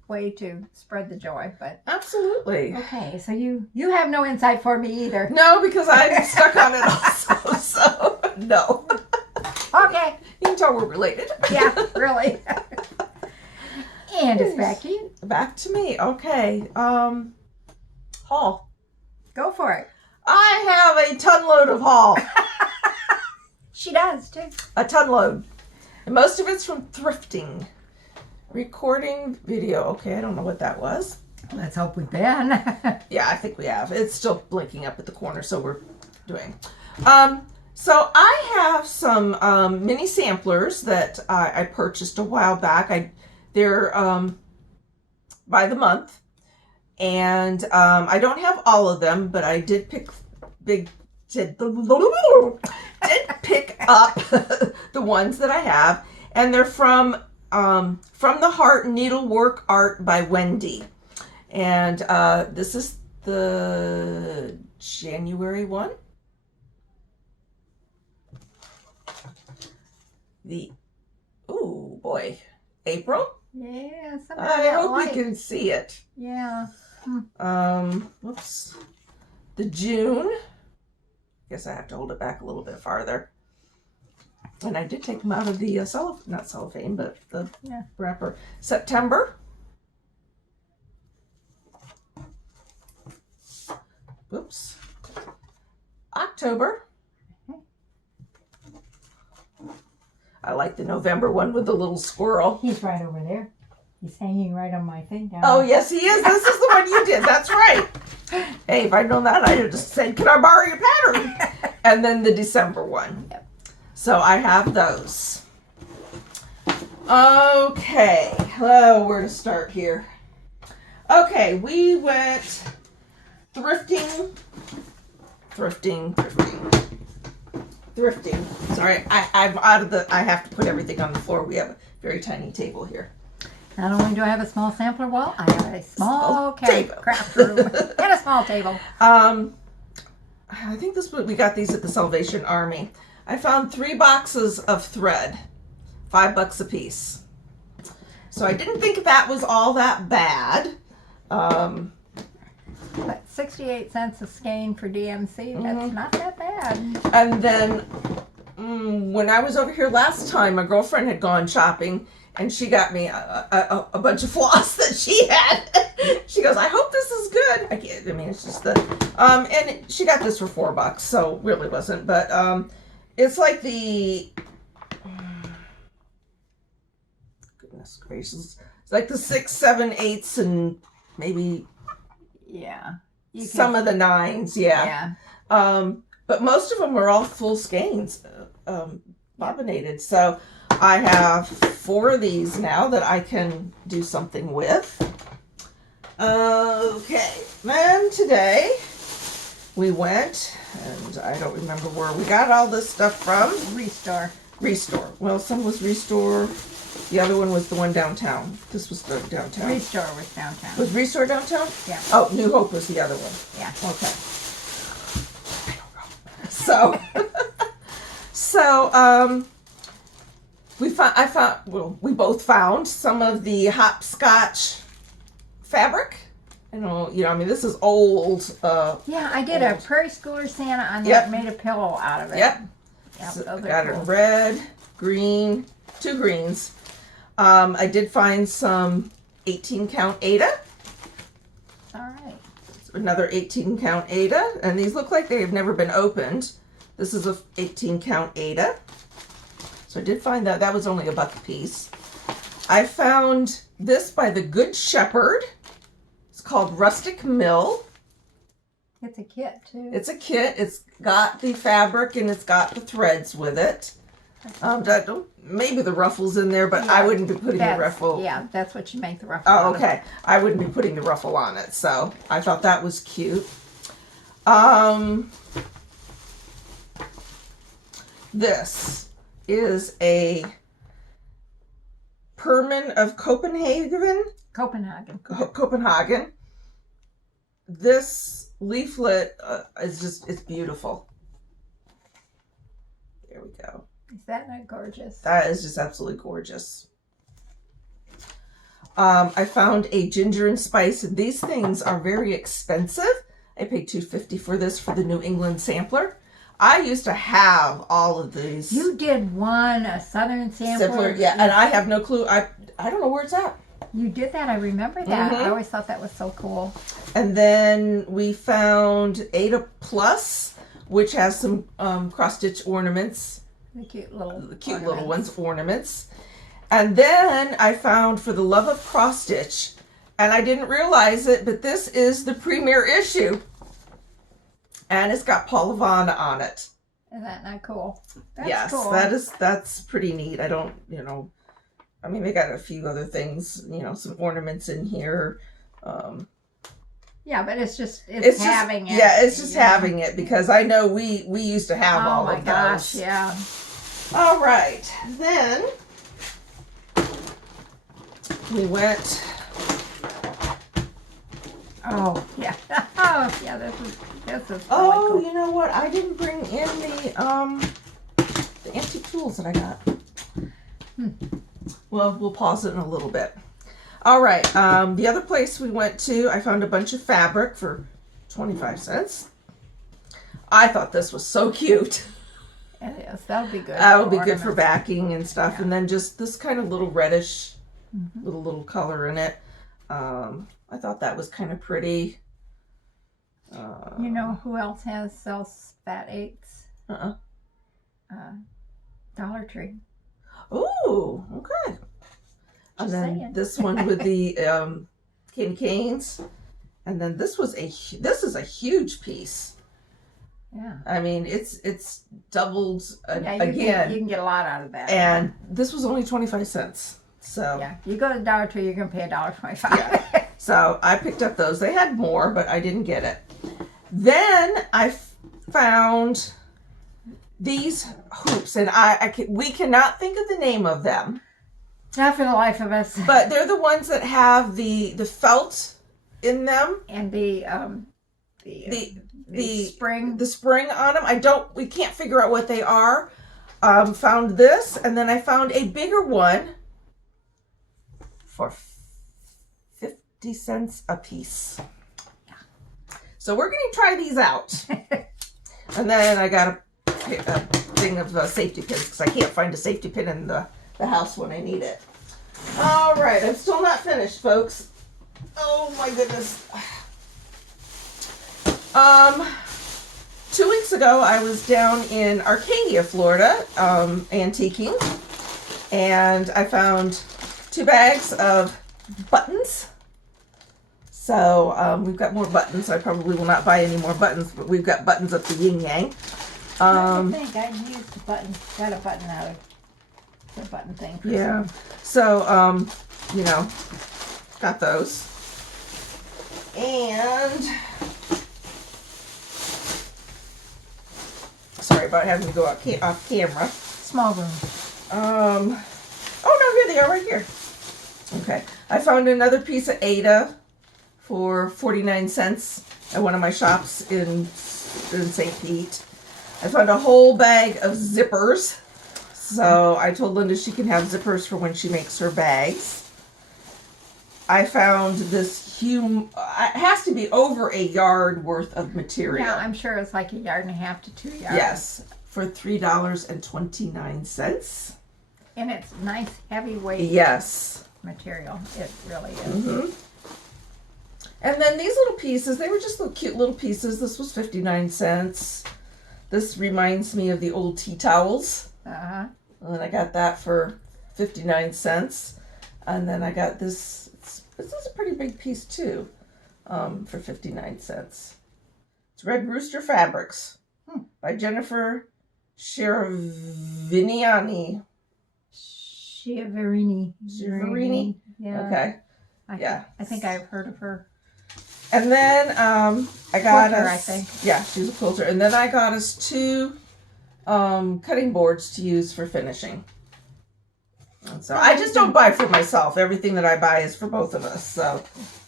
way to spread the joy. But absolutely. Okay, so you have no insight for me either. No, because I'm stuck on it also. So no. Okay. You can tell we're related. Yeah, really. And it's back to you. Back to me. Okay. Haul. Go for it. I have a ton load of haul. She does too. A ton load. And most of it's from Thrifting. Recording video. Okay, I don't know what that was. Let's hope we've been. Yeah, I think we have. It's still blinking up at the corner, so we're doing. So I have some mini samplers that I purchased a while back. They're by the month, and I don't have all of them, but I did pick up the ones that I have, and they're from the Heart Needlework Art by Wendy, and this is the January one. Oh boy, April. Yeah, I hope we can see it. Yeah. Whoops. The June. Guess I have to hold it back a little bit farther. And I did take them out of the not cellophane, but the wrapper. September. Whoops. October. I like the November one with the little squirrel. He's right over there. He's hanging right on my thing down Oh, yes, he is. This is the one you did. That's right. Hey, if I'd known that, I'd have just said, can I borrow your pattern? And then the December one. Yep. So I have those. Okay. Oh, where to start here? Okay, we went thrifting. Sorry, I'm out of I have to put everything on the floor. We have a very tiny table here. Not only do I have a small sampler wall, I have a small table. craft room and a small table. I think we got these at the Salvation Army. I found 3 boxes of thread, $5 a piece. So I didn't think that was all that bad. But 68 cents a skein for DMC, that's not that bad. And then when I was over here last time, my girlfriend had gone shopping and she got me a bunch of floss that she had. She goes, I hope this is good. I mean, it's just the, and she got this for $4, so really wasn't, but it's like the, goodness gracious, it's like the 6, 7, 8s and maybe some of the 9s, yeah. But most of them are all full skeins, bobbinated. So I have 4 of these now that I can do something with. Okay, then today we went, and I don't remember where we got all this stuff from. Restore. Well, some was Restore. The other one was the one downtown. This was the downtown. Restore was downtown. Was Restore downtown? Yeah. Oh, New Hope was the other one. Yeah. Okay. I don't know. So, we both found some of the hopscotch fabric. I mean, this is old. Yeah, I did a Prairie Schooler Santa on that, made a pillow out of it. Yep. So I got it in red, green, 2 greens. I did find some 18 count Aida. All right. Another 18 count Aida, and these look like they've never been opened. This is a 18 count Aida. So I did find that. That was only $1 a piece. I found this by the Good Shepherd. It's called Rustic Mill. It's a kit too. It's a kit. It's got the fabric and it's got the threads with it. Maybe the ruffle's in there, but I wouldn't be putting the ruffle. Yeah, that's what you make the ruffle. Oh, okay. I wouldn't be putting the ruffle on it, so I thought that was cute. This is a Perman of Copenhagen. This leaflet it's beautiful. There we go. Is that not gorgeous? That is just absolutely gorgeous. I found a ginger and spice. These things are very expensive. I paid $2.50 for this for the New England sampler. I used to have all of these. You did a Southern sampler. Yeah, and I have no clue. I don't know where it's at. You did that. I remember that. I always thought that was so cool. And then we found Aida Plus, which has some cross stitch ornaments. The cute little ornaments. And then I found For the Love of Cross Stitch, and I didn't realize it, but this is the premiere issue. And it's got Paul Levana on it. Is that not cool? Yes, cool. That's pretty neat. I don't, I mean, they got a few other things, some ornaments in here. Yeah, but it's having it. Yeah, it's just having it, because I know we used to have all of those. Oh my gosh, yeah. All right, then we went. Oh yeah, oh yeah. This is. Really cool. You know what? I didn't bring in the antique tools that I got. Well, we'll pause it in a little bit. All right. The other place we went to, I found a bunch of fabric for 25 cents. I thought this was so cute. It is. That would be good. That would be good for backing and stuff. Yeah. And then just this kind of little reddish, with a little color in it. I thought that was kind of pretty. You know who else sells fat 8s? Dollar Tree. Ooh, okay. And then this one with the canes, and then this is a huge piece. Yeah. I mean, it's doubled again. You can get a lot out of that. And this was only 25 cents. So yeah, you go to Dollar Tree, you're gonna pay $1.25. Yeah. So I picked up those. They had more, but I didn't get it. Then I found these hoops, and we cannot think of the name of them. Not for the life of us. But they're the ones that have the felt in them. And the spring. The spring on them. We can't figure out what they are. Found this, and then I found a bigger one for 50 cents a piece. So we're going to try these out. And then I got a thing of safety pins because I can't find a safety pin in the house when I need it. All right, I'm still not finished, folks. Oh my goodness. 2 weeks ago, I was down in Arcadia, Florida, antiquing, and I found 2 bags of buttons. So we've got more buttons. I probably will not buy any more buttons, but we've got buttons up the yin yang. I think I used the button. Got a button out of the button thing. Yeah. So you know, got those. And sorry about having to go off camera. Small room. Oh no, here they are, right here. Okay, I found another piece of Aida for 49 cents at one of my shops in St. Pete. I found a whole bag of zippers. So I told Linda she can have zippers for when she makes her bags. I found this it has to be over a yard worth of material. Yeah, I'm sure it's like 1.5 yards to 2 yards. Yes, for $3.29. And it's nice, heavyweight material. It really is. Mm-hmm. And then these little pieces, they were just little cute little pieces. This was 59 cents. This reminds me of the old tea towels. Uh-huh. And then I got that for 59 cents. And then I got this. This is a pretty big piece too, for 59 cents. It's Red Rooster Fabrics by Jennifer Schiaviniani. Schiavini. Yeah. Okay. I think I've heard of her. And then I got Quilter, us. I think. Yeah, she's a quilter. And then I got us 2 cutting boards to use for finishing. And so I just don't buy for myself. Everything that I buy is for both of us. So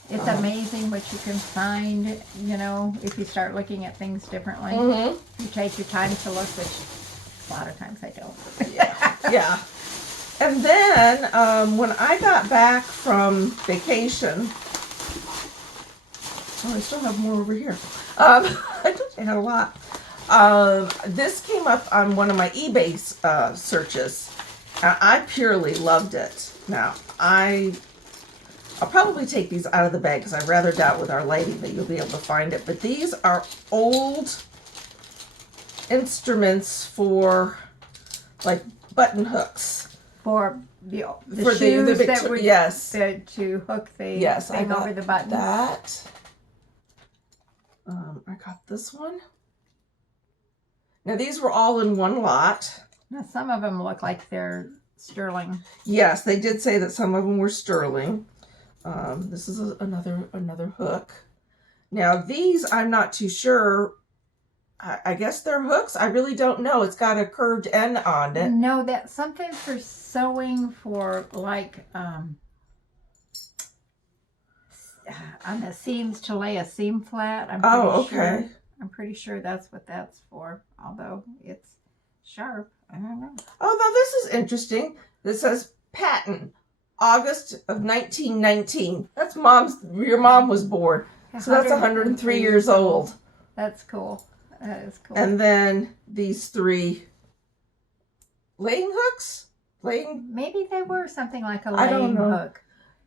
it's amazing what you can find, you know, if you start looking at things differently. Mm-hmm. You take your time to look, which a lot of times I don't. Yeah. And then when I got back from vacation, I still have more over here. I told you I had a lot. This came up on one of my eBay searches. I purely loved it. Now, I'll probably take these out of the bag because I rather doubt with our lighting that you'll be able to find it. But these are old instruments for like button hooks. For the shoes that were to hook the thing over the button. That. I got this one. Now these were all in one lot. Now some of them look like they're sterling. Yes, they did say that some of them were sterling. This is another hook. Now these, I'm not too sure. I guess they're hooks. I really don't know. It's got a curved end on it. No, that's something for sewing for like on the seams to lay a seam flat. Okay. I'm pretty sure that's what that's for. Although it's sharp. I don't know. Oh, now this is interesting. This says patent, August of 1919. That's your mom was born. So that's 103 years old. That's cool. That is cool. And then these 3 laying hooks? Maybe they were something like a laying hook.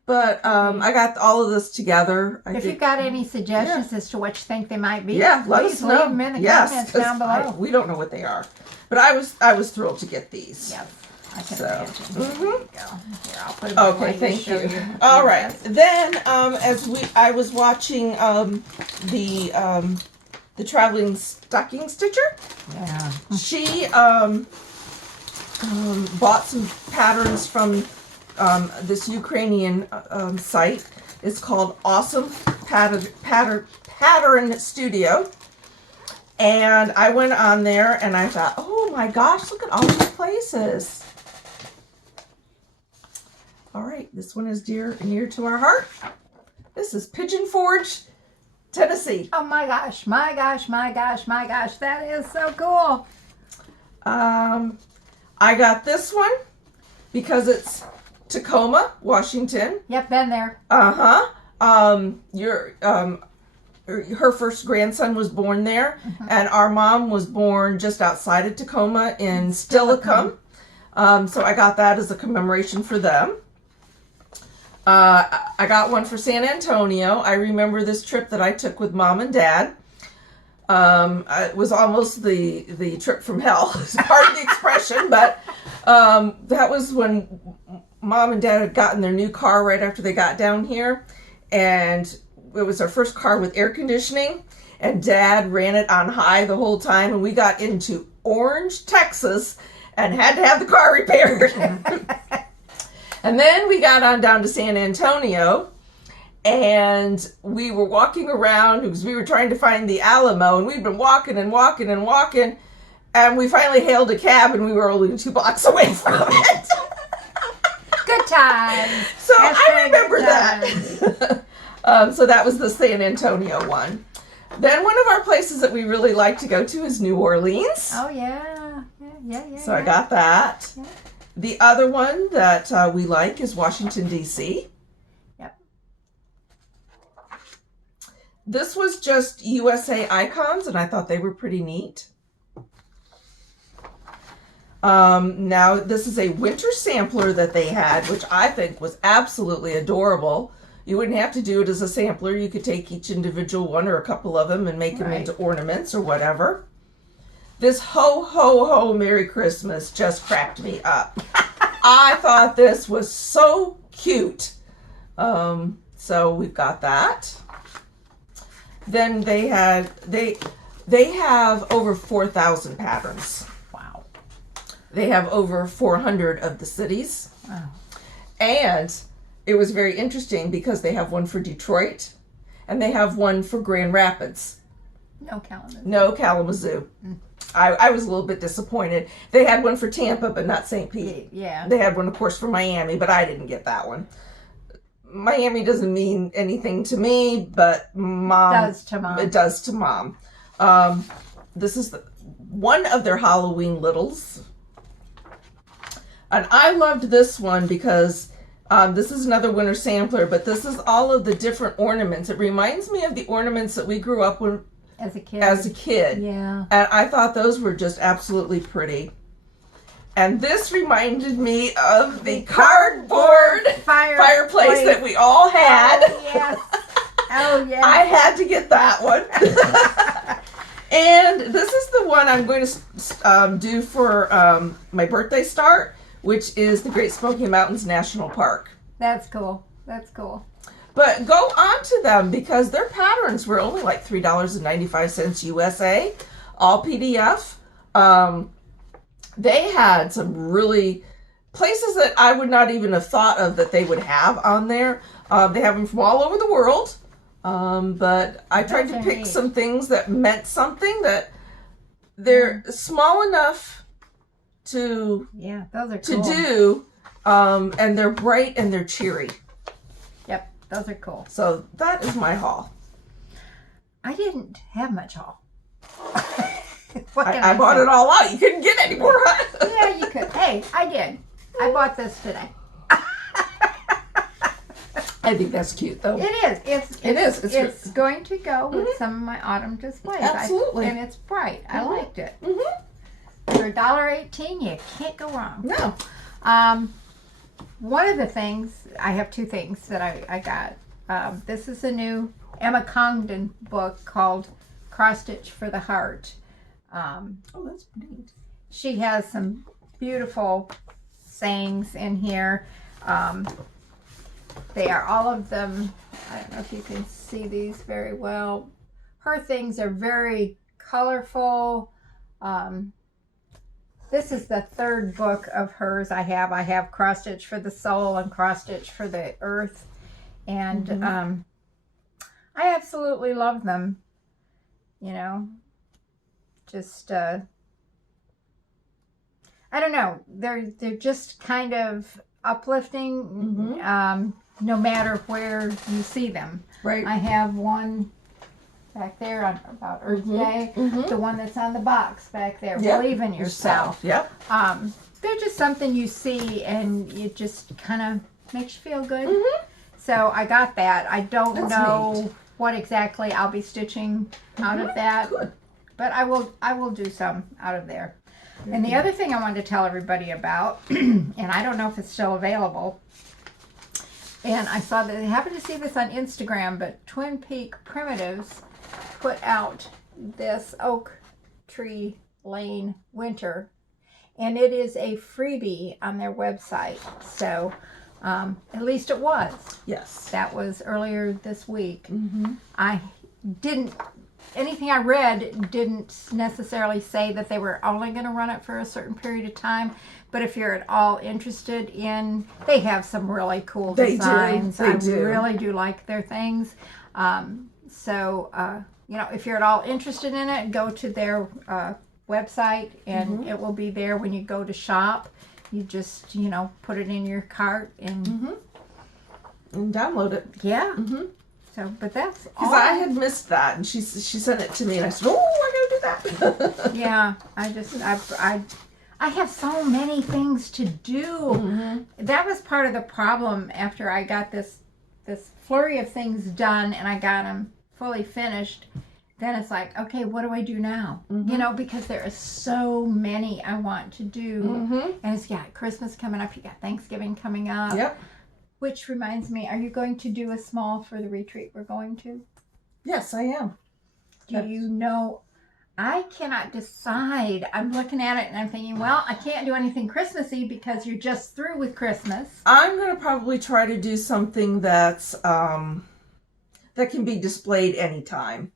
But I got all of this together. If you've got any suggestions as to what you think they might be, let us know. Leave them in the comments down below. We don't know what they are. But I was thrilled to get these. Yep. I can imagine. There you go. Here, I'll put them okay, thank you. All right. Then I was watching the traveling stocking stitcher. Yeah. She bought some patterns from this Ukrainian site. It's called Awesome Pattern Studio. And I went on there and I thought, oh my gosh, look at all these places. All right, this one is dear and near to our heart. This is Pigeon Forge, Tennessee. Oh my gosh, my gosh, my gosh, my gosh. That is so cool. I got this one because it's Tacoma, Washington. Yep, been there. Her first grandson was born there, and our mom was born just outside of Tacoma in Steilacoom. So I got that as a commemoration for them. I got one for San Antonio. I remember this trip that I took with Mom and Dad. It was almost the trip from hell. It's part of the expression, but that was when Mom and Dad had gotten their new car right after they got down here, and it was our first car with air conditioning, and Dad ran it on high the whole time, and we got into Orange, Texas, and had to have the car repaired. And then we got on down to San Antonio, and we were walking around because we were trying to find the Alamo, and we'd been walking and walking and walking, and we finally hailed a cab, and we were only 2 blocks away from it. Good times. So I remember that. So that was the San Antonio one. Then one of our places that we really like to go to is New Orleans. Oh, yeah. Yeah. So I got that. Yeah. The other one that we like is Washington, D.C. Yep. This was just USA icons, and I thought they were pretty neat. Now, this is a winter sampler that they had, which I think was absolutely adorable. You wouldn't have to do it as a sampler. You could take each individual one or a couple of them and make them into ornaments or whatever. This Ho Ho Ho Merry Christmas just cracked me up. I thought this was so cute. So we've got that. Then they have over 4,000 patterns. Wow. They have over 400 of the cities. Wow. And it was very interesting because they have one for Detroit and they have one for Grand Rapids. No Kalamazoo. No Kalamazoo. I was a little bit disappointed. They had one for Tampa, but not St. Pete. Yeah. They had one, of course, for Miami, but I didn't get that one. Miami doesn't mean anything to me, but Mom... Does to Mom. It does to Mom. This is one of their Halloween littles. And I loved this one because this is another winter sampler, but this is all of the different ornaments. It reminds me of the ornaments that we grew up with as a kid. Yeah. And I thought those were just absolutely pretty. And this reminded me of the cardboard fireplace that we all had. Oh, yes. Oh, yes. I had to get that one. And this is the one I'm going to do for my birthday start, which is the Great Smoky Mountains National Park. That's cool. That's cool. But go on to them because their patterns were only like $3.95 USA, all PDF. They had some really places that I would not even have thought of that they would have on there. They have them from all over the world. But I tried to pick some things that meant something, that they're small enough to those are cool. do, and they're bright and they're cheery. Yep, those are cool. So that is my haul. I didn't have much haul. I bought it all out. You couldn't get any more. Yeah, you could. Hey, I did. I bought this today. I think that's cute, though. It is. It's going to go with some of my autumn displays. Absolutely. And it's bright. I liked it. For $1.18, you can't go wrong. No. One of the things, I have two things that I got. This is a new Emma Condon book called Cross Stitch for the Heart. Oh, that's neat. She has some beautiful sayings in here. They are all of them, I don't know if you can see these very well. Her things are very colorful. This is the third book of hers I have. I have Cross Stitch for the Soul and Cross Stitch for the Earth. And I absolutely love them. You know, just, I don't know. They're just kind of uplifting, no matter where you see them. Right. I have one back there on about Earth Day, the one that's on the box back there. Yep. Believe in yourself. Yep. They're just something you see and it just kind of makes you feel good. So I got that. I don't know neat. what exactly I'll be stitching out of that, Good. but I will do some out of there. And the other thing I wanted to tell everybody about, and I don't know if it's still available, and I saw that I happened to see this on Instagram, but Twin Peak Primitives put out this oak tree lane winter, and it is a freebie on their website. So at least it was. Yes. That was earlier this week. I didn't, anything I read didn't necessarily say that they were only going to run it for a certain period of time. But if you're at all interested in, they have some really cool designs. They do. I really do like their things. You know, if you're at all interested in it, go to their website and it will be there when you go to shop. You just, you know, put it in your cart and download it. yeah. So, but that's all. Because I had missed that, and she sent it to me, and I said, "Oh, I gotta do that." Yeah, I have so many things to do. That was part of the problem after I got this flurry of things done and I got them fully finished. Then it's like, okay, what do I do now? You know, because there are so many I want to do. And it's got Christmas coming up, you got Thanksgiving coming up. Yep. Which reminds me, are you going to do a small for the retreat we're going to? Yes, I am. Do you know? I cannot decide. I'm looking at it and I'm thinking, well, I can't do anything Christmassy because you're just through with Christmas. I'm going to probably try to do something that's that can be displayed anytime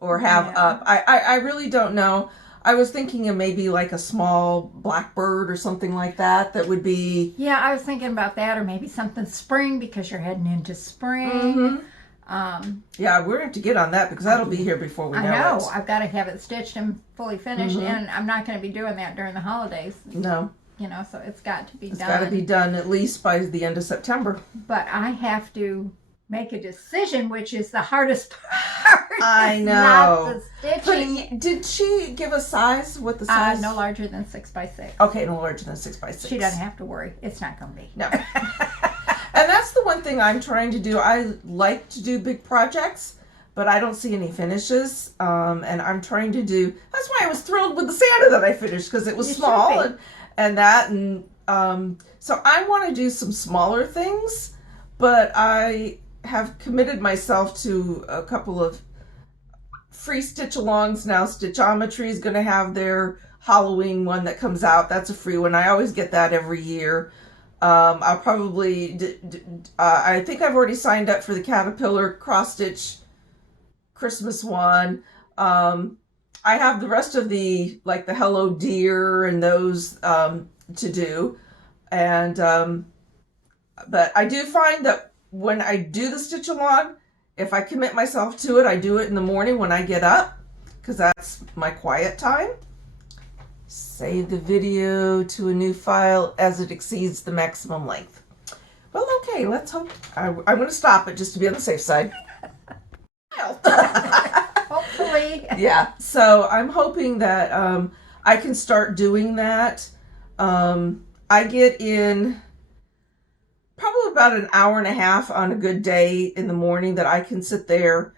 or have up. I really don't know. I was thinking of maybe like a small blackbird or something like that would be... Yeah, I was thinking about that, or maybe something spring because you're heading into spring. Yeah, we're going to have to get on that because that'll be here before we know it. I know. I've got to have it stitched and fully finished, and I'm not going to be doing that during the holidays. No. You know, so it's got to be done. It's got to be done at least by the end of September. But I have to make a decision, which is the hardest part. I know. Not the stitching. But did she give a size? What the size? No larger than 6x6. Okay, no larger than 6x6. She doesn't have to worry. It's not going to be. No. And that's the one thing I'm trying to do. I like to do big projects, but I don't see any finishes. And I'm trying to do. That's why I was thrilled with the Santa that I finished because it was small and that so I want to do some smaller things, but I have committed myself to a couple of free stitch-alongs now. Stitchometry is going to have their Halloween one that comes out. That's a free one. I always get that every year. I'll probably, I think I've already signed up for the Caterpillar cross-stitch Christmas one. I have the rest of the, like the Hello Deer and those to do. And, but I do find that when I do the stitch along, if I commit myself to it, I do it in the morning when I get up, because that's my quiet time. Save the video to a new file as it exceeds the maximum length. Well, okay, let's hope. I'm going to stop it just to be on the safe side. Hopefully. Yeah, so I'm hoping that I can start doing that. I get in probably about an hour and a half on a good day in the morning that I can sit there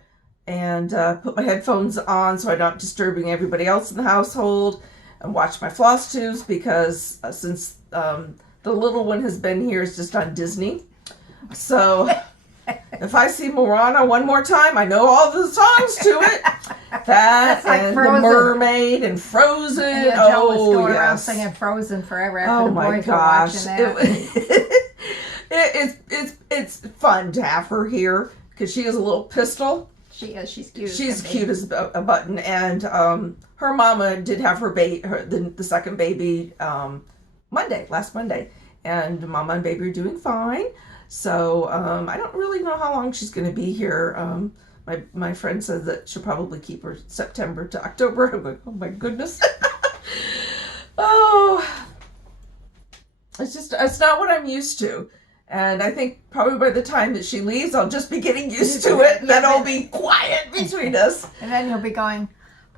and put my headphones on so I'm not disturbing everybody else in the household and watch my floss tubes, because since the little one has been here, it's just on Disney. So if I see Moana one more time, I know all the songs to it. That like and Frozen. The Mermaid and Frozen. Yeah, Joe was going around yes. singing Frozen forever after the my boys gosh. were watching that. It's fun to have her here because she is a little pistol. She is. She's cute. She's cute as a button, and her mama did have her the second baby last Monday, and mama and baby are doing fine. So I don't really know how long she's going to be here. My friend says that she'll probably keep her September to October. I'm like, oh my goodness. Oh. it's not what I'm used to. And I think probably by the time that she leaves, I'll just be getting used to it, and then I'll be quiet between us. And then you'll be going,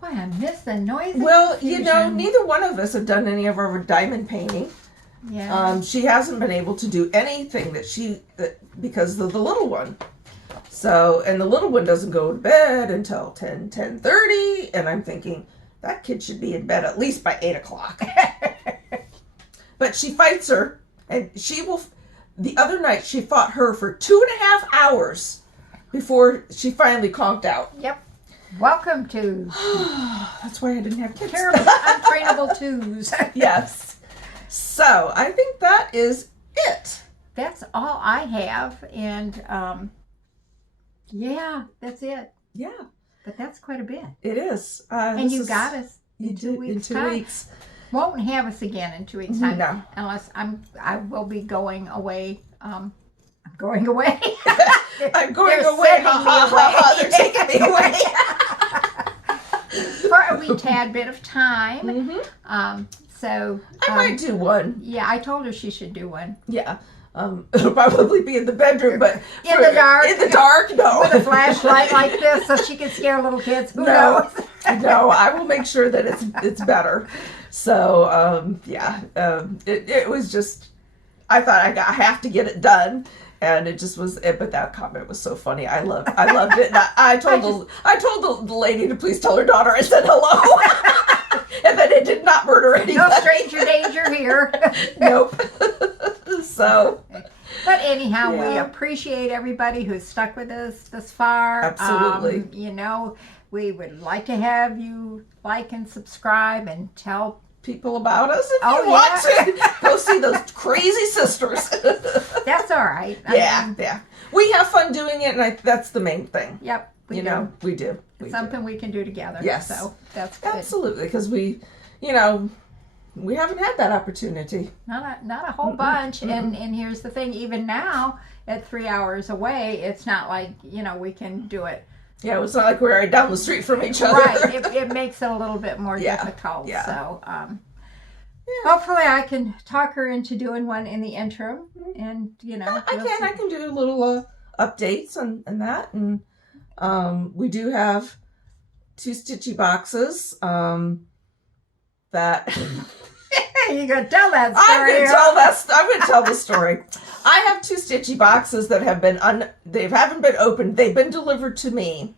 boy, I miss the noise. Well, you know, neither one of us have done any of our diamond painting. Yeah. She hasn't been able to do anything because of the little one. So, and the little one doesn't go to bed until 10:30, and I'm thinking, that kid should be in bed at least by 8 o'clock. But she fights her, and the other night she fought her for 2.5 hours before she finally conked out. Yep. Welcome to... That's why I didn't have kids. Terrible, untrainable twos. Yes. So, I think that is it. That's all I have, and yeah, that's it. Yeah. But that's quite a bit. It is. And you got us in 2 weeks' time. weeks. Won't have us again in 2 weeks' time. No. Unless I will be going away. I'm going away. I'm going They're away. sending me away. They're taking me away. For a wee tad bit of time. Mm-hmm. So I might do one. Yeah, I told her she should do one. Yeah. It'll probably be in the bedroom, but in the dark. In the dark, no. With a flashlight like this, so she can scare little kids. Who knows? No, I will make sure that it's better. So yeah, it was just, I thought I have to get it done, and it just was. But that comment was so funny. I loved it. And I told the lady to please tell her daughter I said hello, and that it did not murder anybody. No stranger danger here. Nope. So, but anyhow, we appreciate everybody who's stuck with us this far. Absolutely. You know, we would like to have you like and subscribe and tell people about us if you want to. Go see those crazy sisters. That's all right. Yeah. We have fun doing it, and that's the main thing. Yep. We do. It's something we can do together. Yes. So that's good. Absolutely, because we haven't had that opportunity. Not a whole bunch. And here's the thing, even now at 3 hours away, it's not like, we can do it. Yeah, it's not like we're right down the street from each other. Right. It makes it a little bit more difficult. Yeah. So hopefully I can talk her into doing one in the interim. And, I can do little updates and that. And we do have 2 Stitchy boxes that... You're going to tell that story. I'm going to tell the story. I have 2 Stitchy boxes that have been they haven't been opened. They've been delivered to me,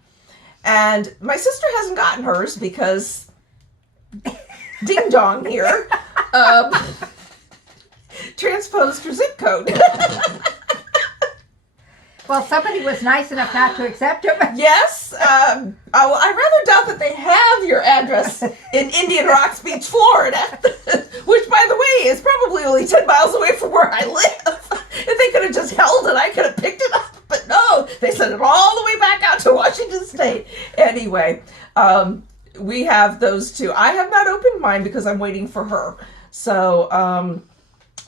and my sister hasn't gotten hers because ding dong here transposed her zip code. Well, somebody was nice enough not to accept them. Yes. I rather doubt that they have your address in Indian Rocks Beach, Florida, which, by the way, is probably only 10 miles away from where I live. If they could have just held it, I could have picked it up. But no, they sent it all the way back out to Washington State. Anyway, we have those 2. I have not opened mine because I'm waiting for her. So,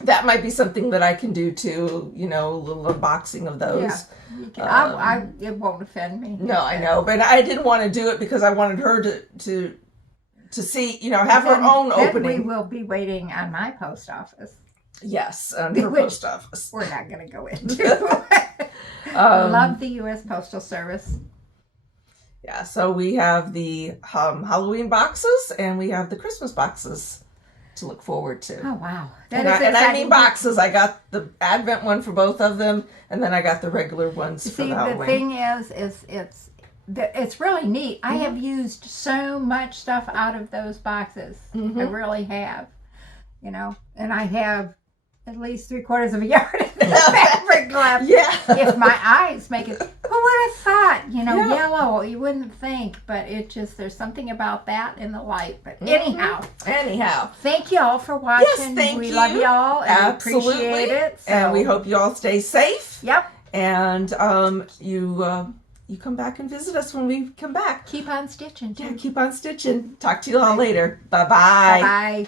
that might be something that I can do too, a little unboxing of those. Yeah, you can. It won't offend me. No, I know, but I didn't want to do it because I wanted her to see, have her own opening. We will be waiting on my post office. Yes, on her post office. We're not going to go into. Love the U.S. Postal Service. Yeah, so we have the Halloween boxes and we have the Christmas boxes to look forward to. Oh, wow. And I mean boxes. I got the Advent one for both of them, and then I got the regular ones for the Halloween. The thing is it's really neat. I have used so much stuff out of those boxes. I really have. And I have at least 3/4 of a yard of fabric left. Yeah. If my eyes make it. Who would have thought? Yellow, you wouldn't think, but there's something about that in the light. But anyhow. Thank you all for watching. Yes, thank we you. love y'all and Absolutely. we appreciate it. So. And we hope you all stay safe. Yep. And you come back and visit us when we come back. Keep on stitching. Yeah, keep on stitching. Talk to you all later. Bye-bye. Bye-bye.